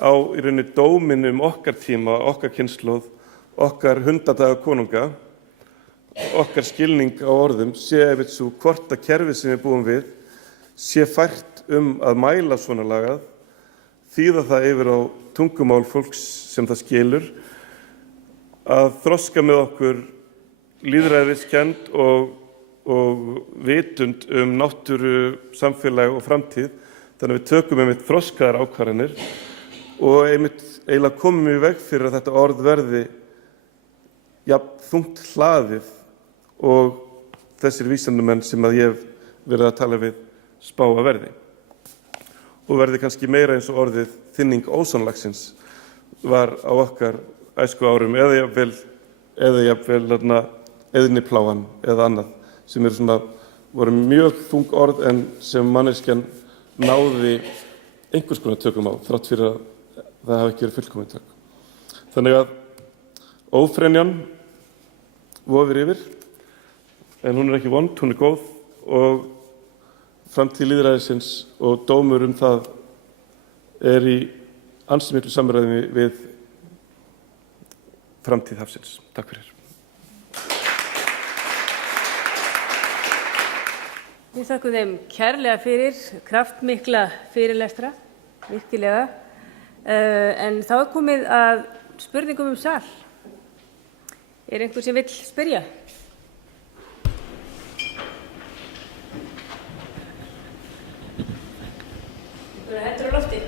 á í rauninni dóminn okkar tíma, okkar kynslóð, okkar 100 daga konunga, okkar skilning á orðum sé einmitt svo hvort að kerfið sem við búum við sé fært að mæla svona lagað, þýða það yfir á tungumál fólks sem það skilur, að þroska með okkur lýðræðiskennd og vitund náttúru, samfélag og framtíð Þannig að við tökum einmitt þroskaðar ákvarðanir og einmitt eiginlega komum í veg fyrir að þetta orð verði jafn þungt hlaðið og þessir vísindamenn sem að ég hef verið að tala við spá að verði. Og verði kannski meira eins og orðið þynning ósonlagsins var á okkar æsku árum eða jafnvel eðnipláan eða annað sem voru mjög þung orð en sem manneskjan náði einhvers konar tökum á þrátt fyrir að það hafi ekki verið fullkomin tök. Þannig að ófremjan vofir yfir en hún ekki vond, hún góð og framtíð lýðræðisins og dómur það í ansi miklu samræðum við framtíð hafsins. Takk fyrir. Við þakkum þeim kærlega fyrir kraftmikla fyrirlestra, virkilega. En þá komið að spurningum sal. Einhver sem vill spyrja? Hendur á lofti.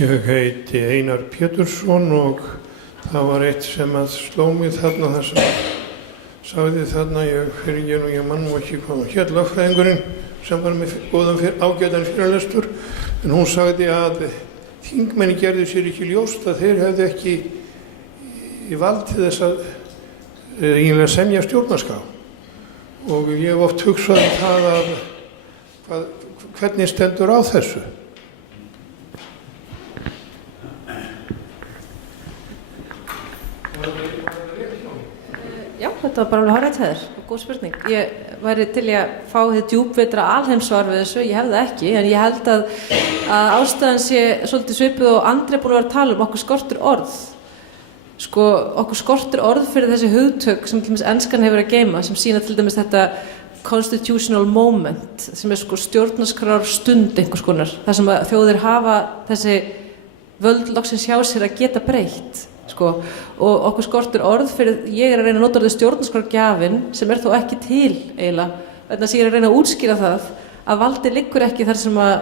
Ég heiti Einar Pétursson og það var eitt sem að sló mig þarna þar sem sagði þarna, ég man nú ekki hvað hér lögfræðingurinn sem var með góðan ágætan fyrirlestur, en hún sagði að þingmenn gerðu sér ekki ljóst að þeir hefðu ekki í vald til þess að eiginlega semja stjórnarskrá. Og ég hef oft hugsað það að hvernig stendur á þessu. Já, þetta var bara alveg hárrétt hjá þér og góð spurning. Ég væri til í að fá þið djúpveitra alheimsvar við þessu, ég hef það ekki, en ég held að ástæðan sé svolítið svipuð og Andri búin að vera að tala um, okkur skortur orð. Sko, okkur skortur orð fyrir þessi hugtök sem til dæmis enskan hefur að geyma, sem sýna til dæmis þetta constitutional moment, sem sko stjórnarskrár stund einhvers konar, þar sem að þjóðir hafa þessi völd loksins hjá sér að geta breytt. Sko, og okkur skortur orð fyrir, ég að reyna að nota orðið stjórnarskrárgjafinn sem þó ekki til eiginlega, vegna þess að ég að reyna að útskýra það að valdi liggur ekki þar sem að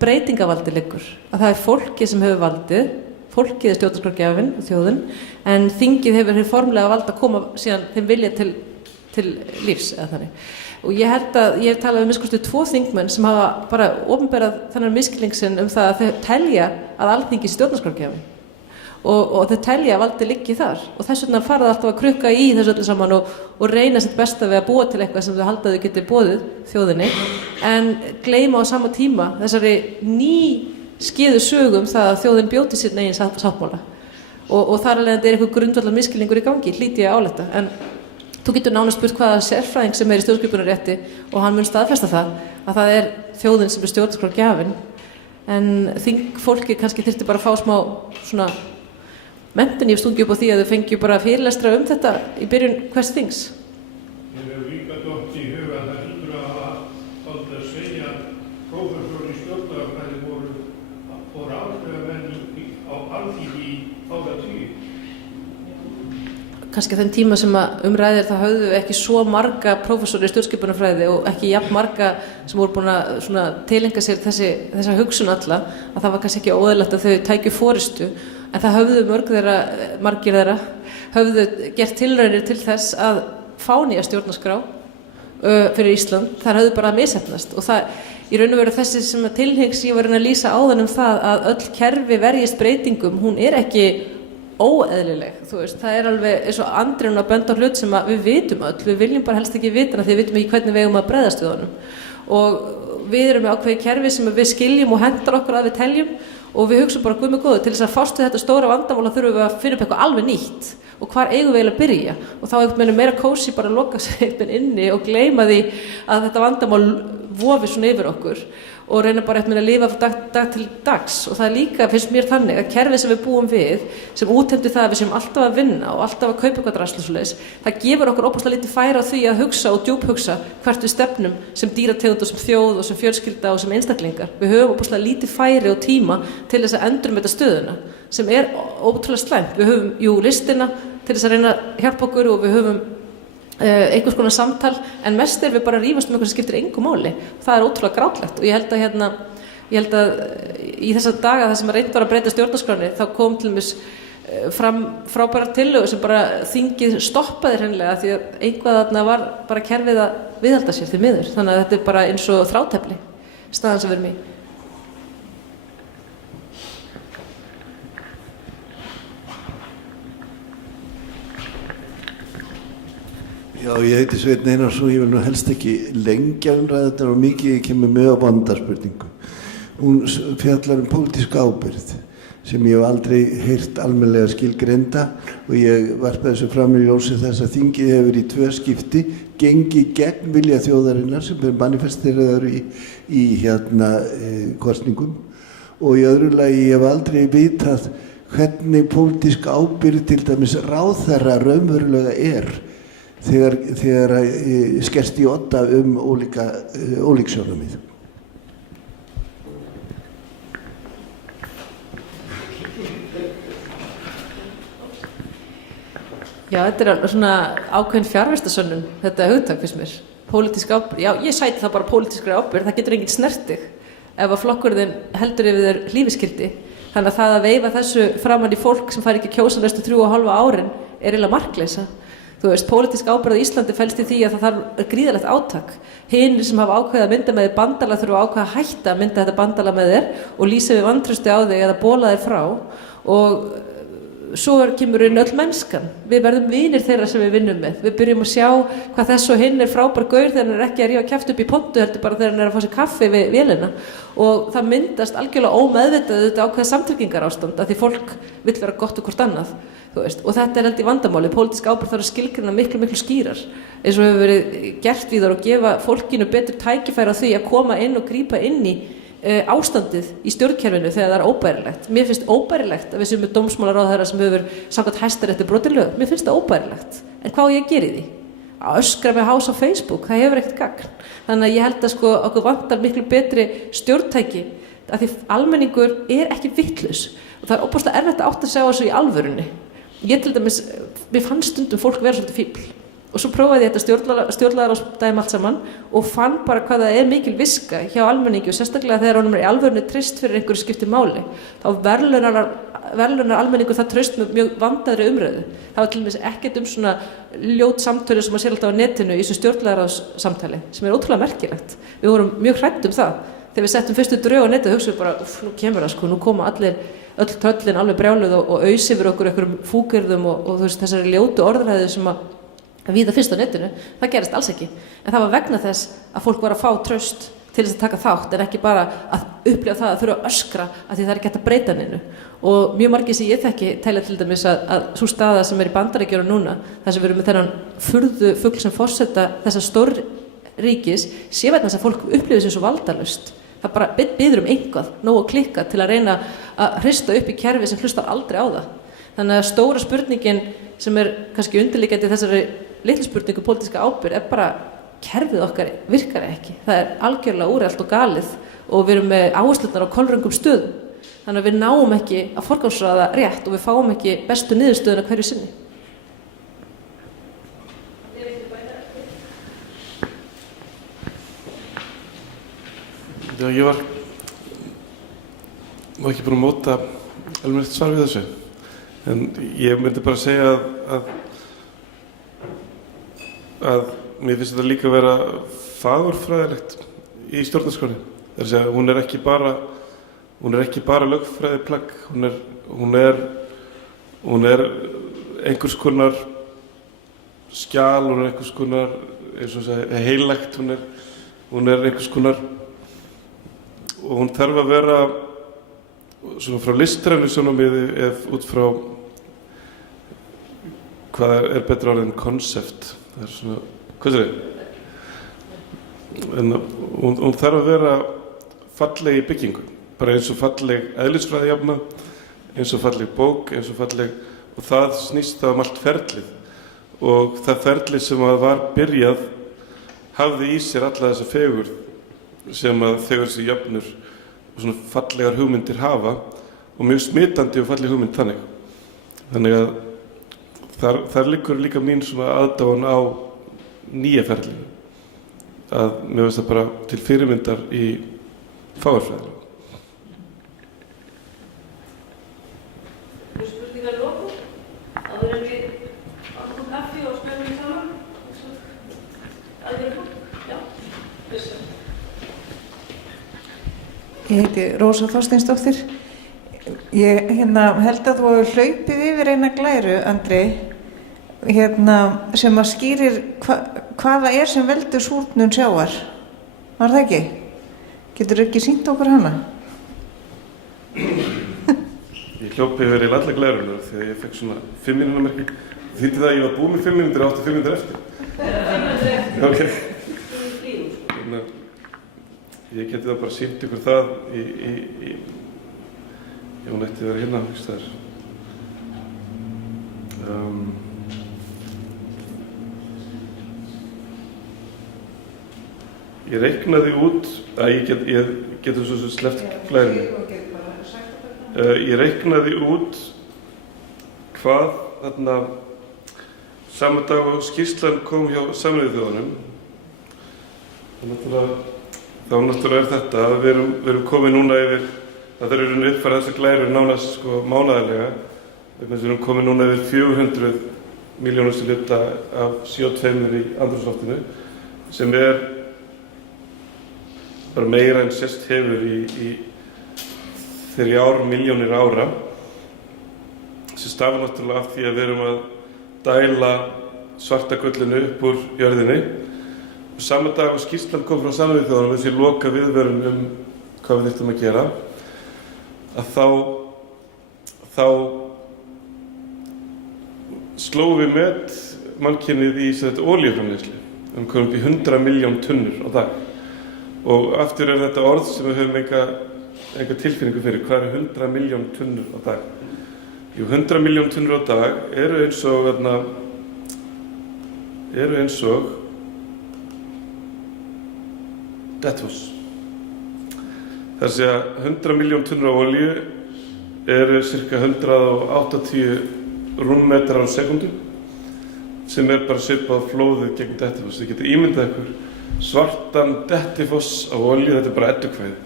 breytingavaldi liggur, að það fólkið sem hefur valdið, fólkið stjórnarskrárgjafinn og þjóðin, en þingið hefur formlega vald að koma síðan þeim vilja til lífs eða þannig. Og ég held að ég hef talað við minnst 2 þingmenn sem hafa bara opinberað þennan misskilning sinn það að þau telja að Alþingi sé stjórnarskrárgjafinn. Og þau telja að valdi liggi þar og þess vegna fara það alltaf að krukka í þessu öllu saman og reyna sitt besta við að búa til eitthvað sem þau halda að þau geti boðið þjóðinni en gleyma á sama tíma þessari nýskiðu sögum það að þjóðin bjóti sitt eigin sáttmála og þar alveg einhver grundvallar misskilningur í gangi, hlýti ég að áletta en þú getur nánast spurt hvaða sérfræðing sem í stjórnskipunarrétti og hann mun staðfesta það að það þjóðin sem stjórnarskrárgjafinn en þingfólki kannski þyrfti bara að fá smá svona menntun, ég stungi upp á því að þau fengju bara fyrirlestra þetta í byrjun hvers þings. Ég hef líka dótt í huga að það hlýtur að hafa að segja prófessor í stjórnlagafræði voru áhrifamenn á Alþingi í áratugi. Kannski þenn tíma sem ræðir það höfðu ekki svo marga prófessor í stjórnskipunarfræði og ekki jafn marga sem voru búin að tileinka sér þessa hugsun alla að það var kannski ekki óeðlilegt að þau tækju forystu en það höfðu margir þeirra höfðu gert tilraunir til þess að fá nýja stjórnarskrá fyrir Ísland, þar höfðu bara að misheppnast og það í raun og veru þessi sem tilhengs ég var að lýsa áðan það að öll kerfi verjist breytingum, hún ekki óeðlileg, þú veist, það alveg eins og Andri að benda á hlut sem við vitum öll, við viljum bara helst ekki vita því við vitum ekki hvernig við eigum að bregðast við honum og við erum með ákveðið kerfi sem við skiljum og hendar okkur að við teljum og við hugsum bara guð með góðu til þess að fást við þetta stóra vandamál þurfum við að finna upp eitthvað alveg nýtt og hvar eigum við eiginlega að byrja og þá einhvern meira kósi bara að loka sig inni og gleyma því að þetta vandamál vofi svona yfir okkur og reyna bara að lifa frá dag til dags og það líka finnst mér þannig að kerfið sem við búum við sem útheimtir það að við séum alltaf að vinna og alltaf að kaupa eitthvað drasl og svoleiðis það gefur okkur óbúslega lítið færi á því að hugsa og djúphugsa hvert við stefnum sem dýrategund og sem þjóð og sem fjölskylda og sem einstaklingar við höfum óbúslega lítið færi og tíma til þess að endurmeta stöðuna sem ótrúlega slæmt við höfum listina til þess að reyna að hjálpa okkur og við höfum einhvers konar samtal, en mest við bara rífast eitthvað sem skiptir engu máli. Það ótrúlega grátlegt og ég held að í þessa daga þar sem reynt var að breyta stjórnarskránni þá kom til dæmis fram frábærar tillögur sem bara þingið stoppaði hreinlega því að einhvað þarna var bara kerfið að viðhalda sér því miður. Þannig að þetta bara eins og þrátefli staðan sem við erum í. Já, ég heiti Sveinn Einarsson, ég vil nú helst ekki lengja umræðunar og mikið ég kemur með á vandarspurningu. Hún fjallar pólitíska ábyrgð sem ég hef aldrei heyrt almennilega skilgreinda og ég varpa þessu fram í ljósi þess að þingið hefur í 2 skipti gengið gegn vilja þjóðarinnar sem er manifesteraður í kosningum og í öðru lagi ég hef aldrei vitað hvernig pólitísk ábyrgð til dæmis ráðherra raunverulega þegar skerst í odda ólík sjónarmið. Já, þetta er svona ákveðin fjarvistarsönnun, þetta hugtak finnst mér. Pólitísk ábyrgð, já, ég sæti það bara pólitískri ábyrgð, það getur enginn snertig ef að flokkurinn heldur yfir þér lífiskildi. Þannig að það að veifa þessu framan í fólk sem fær ekki kjósa næstu 3,5 árin er eiginlega markleysa. Þú veist, pólitísk ábyrgð á Íslandi felst í því að það þarf gríðarlegt átak. Hinir sem hafa ákveðið að mynda með þér bandalag þurfa að ákveða að hætta að mynda þetta bandalag með þér og lýsa við vantrausti á þig eða bóla þér frá og svo kemur inn öll mennskan. Við verðum vinir þeirra sem við vinnum með. Við byrjum að sjá hvað þess og hinn frábær gaur þegar hann ekki að rífa kjaft upp í pontu heldur bara þegar hann að fá sér kaffi við vélina og það myndast algjörlega ómeðvitað þetta ákveða samtryggingarástand að því fólk vill vera gott og hvort annað. Og þetta er held í vandamáli. Pólitísk ábyrgð þarf að skilgreina miklu skýrar eins og hefur verið gert víðar og gefa fólkinu betur tækifæri á því að koma inn og grípa inn í ástandið í stjórnkerfinu þegar það er óbærilegt. Mér finnst óbærilegt að við séum með dómsmálaráðherra sem hefur samkvæmt Hæstarétti brotið lög. Mér finnst það óbærilegt. En hvað á ég að gera í því? Að öskra með hás á Facebook, það hefur ekkert gagn. Þannig að ég held að okkur vantar miklu betri stjórntæki að því almenningur er ekki vitlaus og það er óbúslega erfitt að átta sig á þessu í alvörunni. Ég til dæmis, mér fannst stundum fólk vera svolítið fíbl og svo prófaði ég þetta stjórnlagaráðsdæmi allt saman og fann bara hvað það er mikil viska hjá almenningi og sérstaklega þegar honum er í alvörunni treyst fyrir einhverju skipti máli. Þá verðlunar almenningur það traust með mjög vandaðri umræðu. Það var til dæmis ekkert svona ljót samtölu sem maður sér alltaf á netinu í þessu stjórnlagaráðssamtali sem er ótrúlega merkilegt. Við vorum mjög hrædd það. Þegar við settum fyrstu drög á netið hugsaðum við bara, nú kemur það nú koma öll tröllin alveg brjáluð og auðs yfir okkur einhverjum fúkyrðum og þú veist þessari ljótu orðræðu sem að víða fyrst á netinu, það gerist alls ekki. En það var vegna þess að fólk var að fá traust til þess að taka þátt en ekki bara að upplifa það að þurfa að öskra að því það er ekki hægt að breyta neinu. Og mjög margir sem ég þekki telja til dæmis að sú staða sem er í Bandaríkjunum núna, þar sem við erum með þennan furðu fugl sem forseta þessa stórríkis, sé vegna þess að fólk upplifir sig svo valdalaust. Það bara biður eitthvað, nóg að klikka til að reyna að hrista upp í kerfi sem hlustar aldrei á það. Þannig að stóra spurningin sem er kannski undirliggjandi þessari litlu spurningu pólitíska ábyrgð er bara kerfið okkar virkar ekki. Það er algjörlega úrelt og galið og við erum með áherslurnar á kolröngum stöðum. Þannig að við náum ekki að forgangsraða rétt og við fáum ekki bestu niðurstöðuna hverju sinni. Já, ég var ekki búin að móta alveg svar við þessu. En ég myndi bara segja að mér finnst þetta líka að vera fagurfræðilegt í stjórnarskránni. Það er að segja, hún er ekki bara lögfræðiplagg, hún er einhvers konar skjal, hún er einhvers konar eins og segja heilagt, hún er einhvers konar og hún þarf að vera svona frá listrænu sjónarmiði út frá hvað er betra orðið en konsept. Það er svona, hvað er það? En hún þarf að vera falleg í byggingu, bara eins og falleg eðlisfræðijafna, eins og falleg bók, eins og falleg, og það snýst það allt ferlið. Og það ferlið sem var byrjað hafði í sér alla þessa fegurð sem að þegar þessi jöfnur og svona fallegar hugmyndir hafa og mjög smitandi og falleg hugmynd þannig. Þannig að þar liggur líka mín svona aðdáun á nýja ferlinu. Að mér finnst það bara til fyrirmyndar í fáarfræðinu. Þú spurningar lóku? Áður en við áttum kaffi og spennum saman? Aðeins lóku? Já, vissu. Ég heiti Rósa Þorsteinsdóttir. Ég held að þú hefur hlaupið yfir eina glæru, Andri, sem að skýrir hvaða sem veldur súrnun sjávar. Var það ekki? Getur ekki sýnt okkur hana? Ég hljópi yfir í alla glærunar því að ég fekk svona 5 mínúna merki. Þýtti það að ég var búinn með 5 mínútur og átti 5 mínútur eftir. 5 mínútur eftir. Ok. Ég geti það bara sýnt ykkur það hún ætti að vera hérna einhvers staðar. Ég reiknaði út að ég getur svo sleppt glærunni. Ég reiknaði út hvað þarna sama dag og skýrslan kom hjá Sameinuðu þjóðunum. Þá náttúrulega er þetta að við erum komið núna yfir, það eru raun uppfæra þessar glærur nánast mánaðarlega, vegna þess að við erum komið núna yfir 400 milljónir sem hluta af CO2 í andrúmsloftinu, sem er bara meira en sést hefur í 3 milljónir ára, sem stafar náttúrulega af því að við erum að dæla svarta gullinu upp úr jörðinni. Sama dag og skýrslan kom frá Sameinuðu þjóðunum þessi loka viðvörun hvað við þyrftum að gera, að þá slóum við met mannkynið í olíuframleiðslu komum upp í 100 milljón tunnur á dag. Og aftur er þetta orð sem við höfum enga tilfinningu fyrir. Hvað eru 100 milljón tunnur á dag? Jú, 100 milljón tunnur á dag eru eins og Dettifoss. Það er að segja 100 milljón tunnur af olíu eru cirka 180 rúmmetrar á sekundu, sem er bara svipað flóðið gegn Dettifoss. Þið getið ímyndað ykkur svartan Dettifoss á olíu, þetta er bara eddukvæði.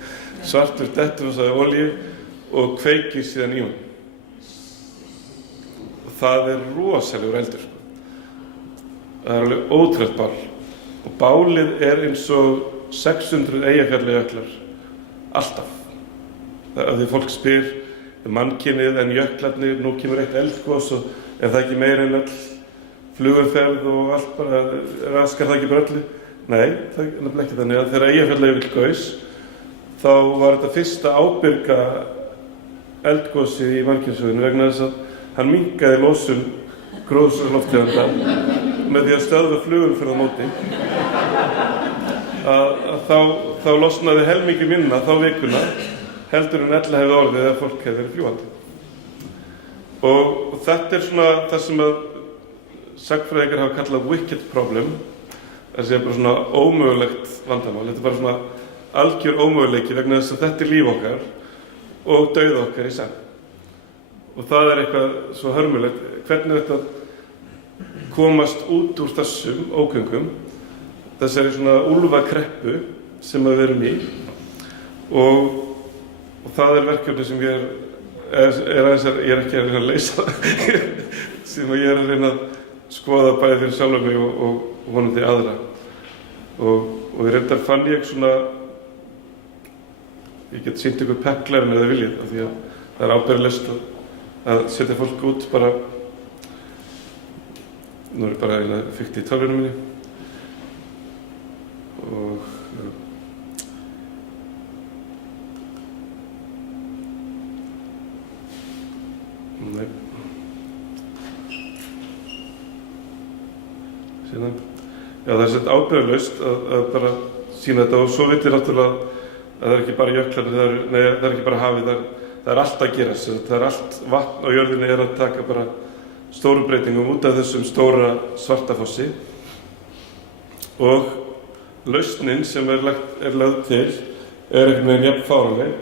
Svartur Dettifoss á olíu og kveikir síðan í honum. Það er rosalegur eldur. Það er alveg ótrúlegt bál. Og bálið er eins og 600 Eyjafjallajöklar alltaf. Það er því fólk spyr mannkynið en jöklarnir, nú kemur eitt eldgos og er það ekki meira en öll flugumferð og allt bara, raskar það ekki bara öllu? Nei, það er nefnilega ekki þannig að þegar Eyjafjallajökull gaus, þá var þetta fyrsta ábyrga eldgosið í mannkynssögunni vegna þess að hann minnkaði losun gróðurhúsalofttegunda með því að stöðva flugumferð á móti. Þá losnaði helmingi minna þá vikuna heldur en ella hefði orðið að fólk hefði verið fljúgandi. Og þetta er svona það sem að sagnfræðingar hafa kallað wicked problem, það er bara svona ómögulegt vandamál. Þetta er bara svona algjör ómöguleiki vegna þess að þetta er líf okkar og dauð okkar í senn. Og það er eitthvað svo hörmulegt, hvernig þetta komast út úr þessum ógöngum, þessari svona úlfakreppu sem við erum í og það er verkefni sem ég er ekki að reyna að leysa sem ég er að reyna að skoða bæði fyrir sjálfur mig og vonandi aðra og ég reyndar fann ég svona ég get sýnt ykkur peppglærin eða viljið af því að það er ábyrgðarlaust að setja fólk út bara nú er ég bara fyrkt í tölvunum minni og nei síðan já það er sett ábyrgðarlaust að bara sína þetta og svo vitir náttúrulega að það er ekki bara jöklar það er ekki bara hafið það er allt að gerast það er allt vatn á jörðinni er að taka bara stórum breytingum út af þessum stóra Svartafossi og lausnin sem er lögð til er einhvern veginn jafn fáránleg.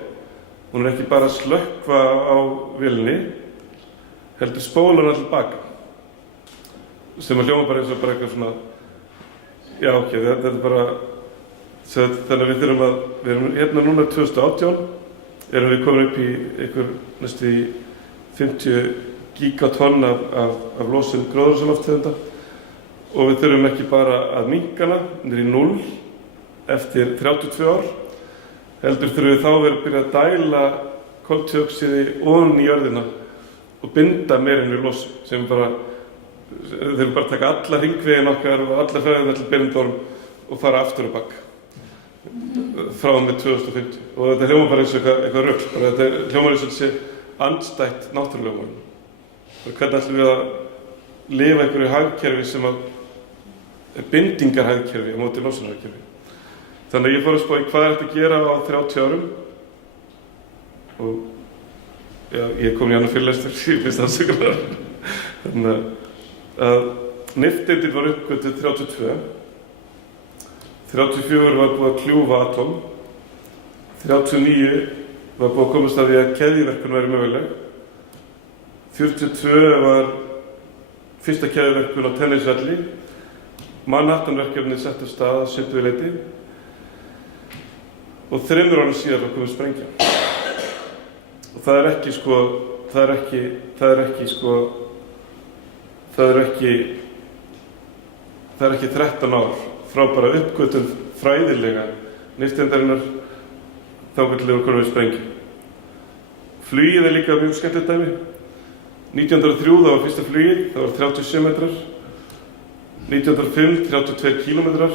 Hún er ekki bara að slökkva á vélinni, heldur spólar hann tilbaka. sem að hljóma bara eins og bara eitthvað svona, já ok, þetta er bara, þannig að við erum hérna núna 2018, erum við komin upp í einhver næstu í 50 gigatonn af losun gróðurhúsalofttegunda og við þurfum ekki bara að minnka hana niður í 0 eftir 32 ár, heldur þurfum við þá að byrja að dæla koltvíoxíði ofan í jörðina og binda meira en við losun, sem bara, við þurfum bara að taka alla hringvegin okkar og alla ferðina til Benidorm og fara aftur og bak frá með 2050 og þetta hljómar bara eins og eitthvað rugl, þetta hljómar eins og þessi andstætt náttúrulögmálum. Hvernig ætlum við að lifa einhverju hagkerfi sem er bindingarhagkerfi á móti losunarhagkerfi. Þannig að ég fór að spá í hvað er þetta að gera á 30 árum og já, ég kom í annar fyrirlestur í fyrsta ansökunar. Þannig að nifteindin var uppgötuð 32, 34 var búið að kljúfa atóm, 39 var búið að komast að því að keðjuverkun væri möguleg, 42 var fyrsta keðjuverkun á tennisvelli, Manhattan-verkefnið sett af stað að svipuðu leyti og 3 árum síðar var komið sprengja. Og það er ekki 13 ár frá bara uppgötun fræðilega nifteindarinnar þangað til við komum við sprengju. Flugið er líka mjög skemmtilegt dæmi. 1903 það var fyrsta flugið, það var 37 metrar. 1905 32 kílómetrar.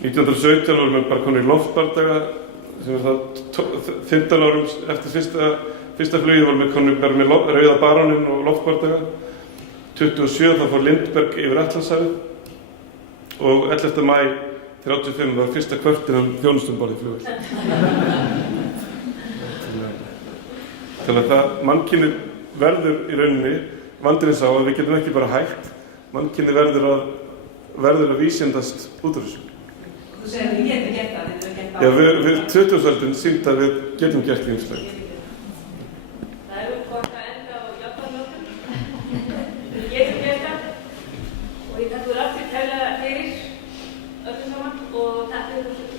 1917 vorum við bara komin í loftbardaga sem það 15 árum eftir fyrsta flugið vorum við komin bara með rauða baróninn og loftbardaga. 27 þá fór Lindbergh yfir Atlantshafið og 11. maí 35 var fyrsta kvörtin þjónustumborð í flugvél. Þannig að mannkynið verður í rauninni vandinn sá að við getum ekki bara hægt, mannkynið verður að vísindast út af þessu. Þú segir að við getum gert það, þetta er gert það. Já, við 2000-öldin sýnt að við getum gert ýmislegt. Það er gott að enda á jafnvægismótum. Við getum gert það og ég þakka þér aftur kærlega fyrir öllu saman og takk fyrir þessu.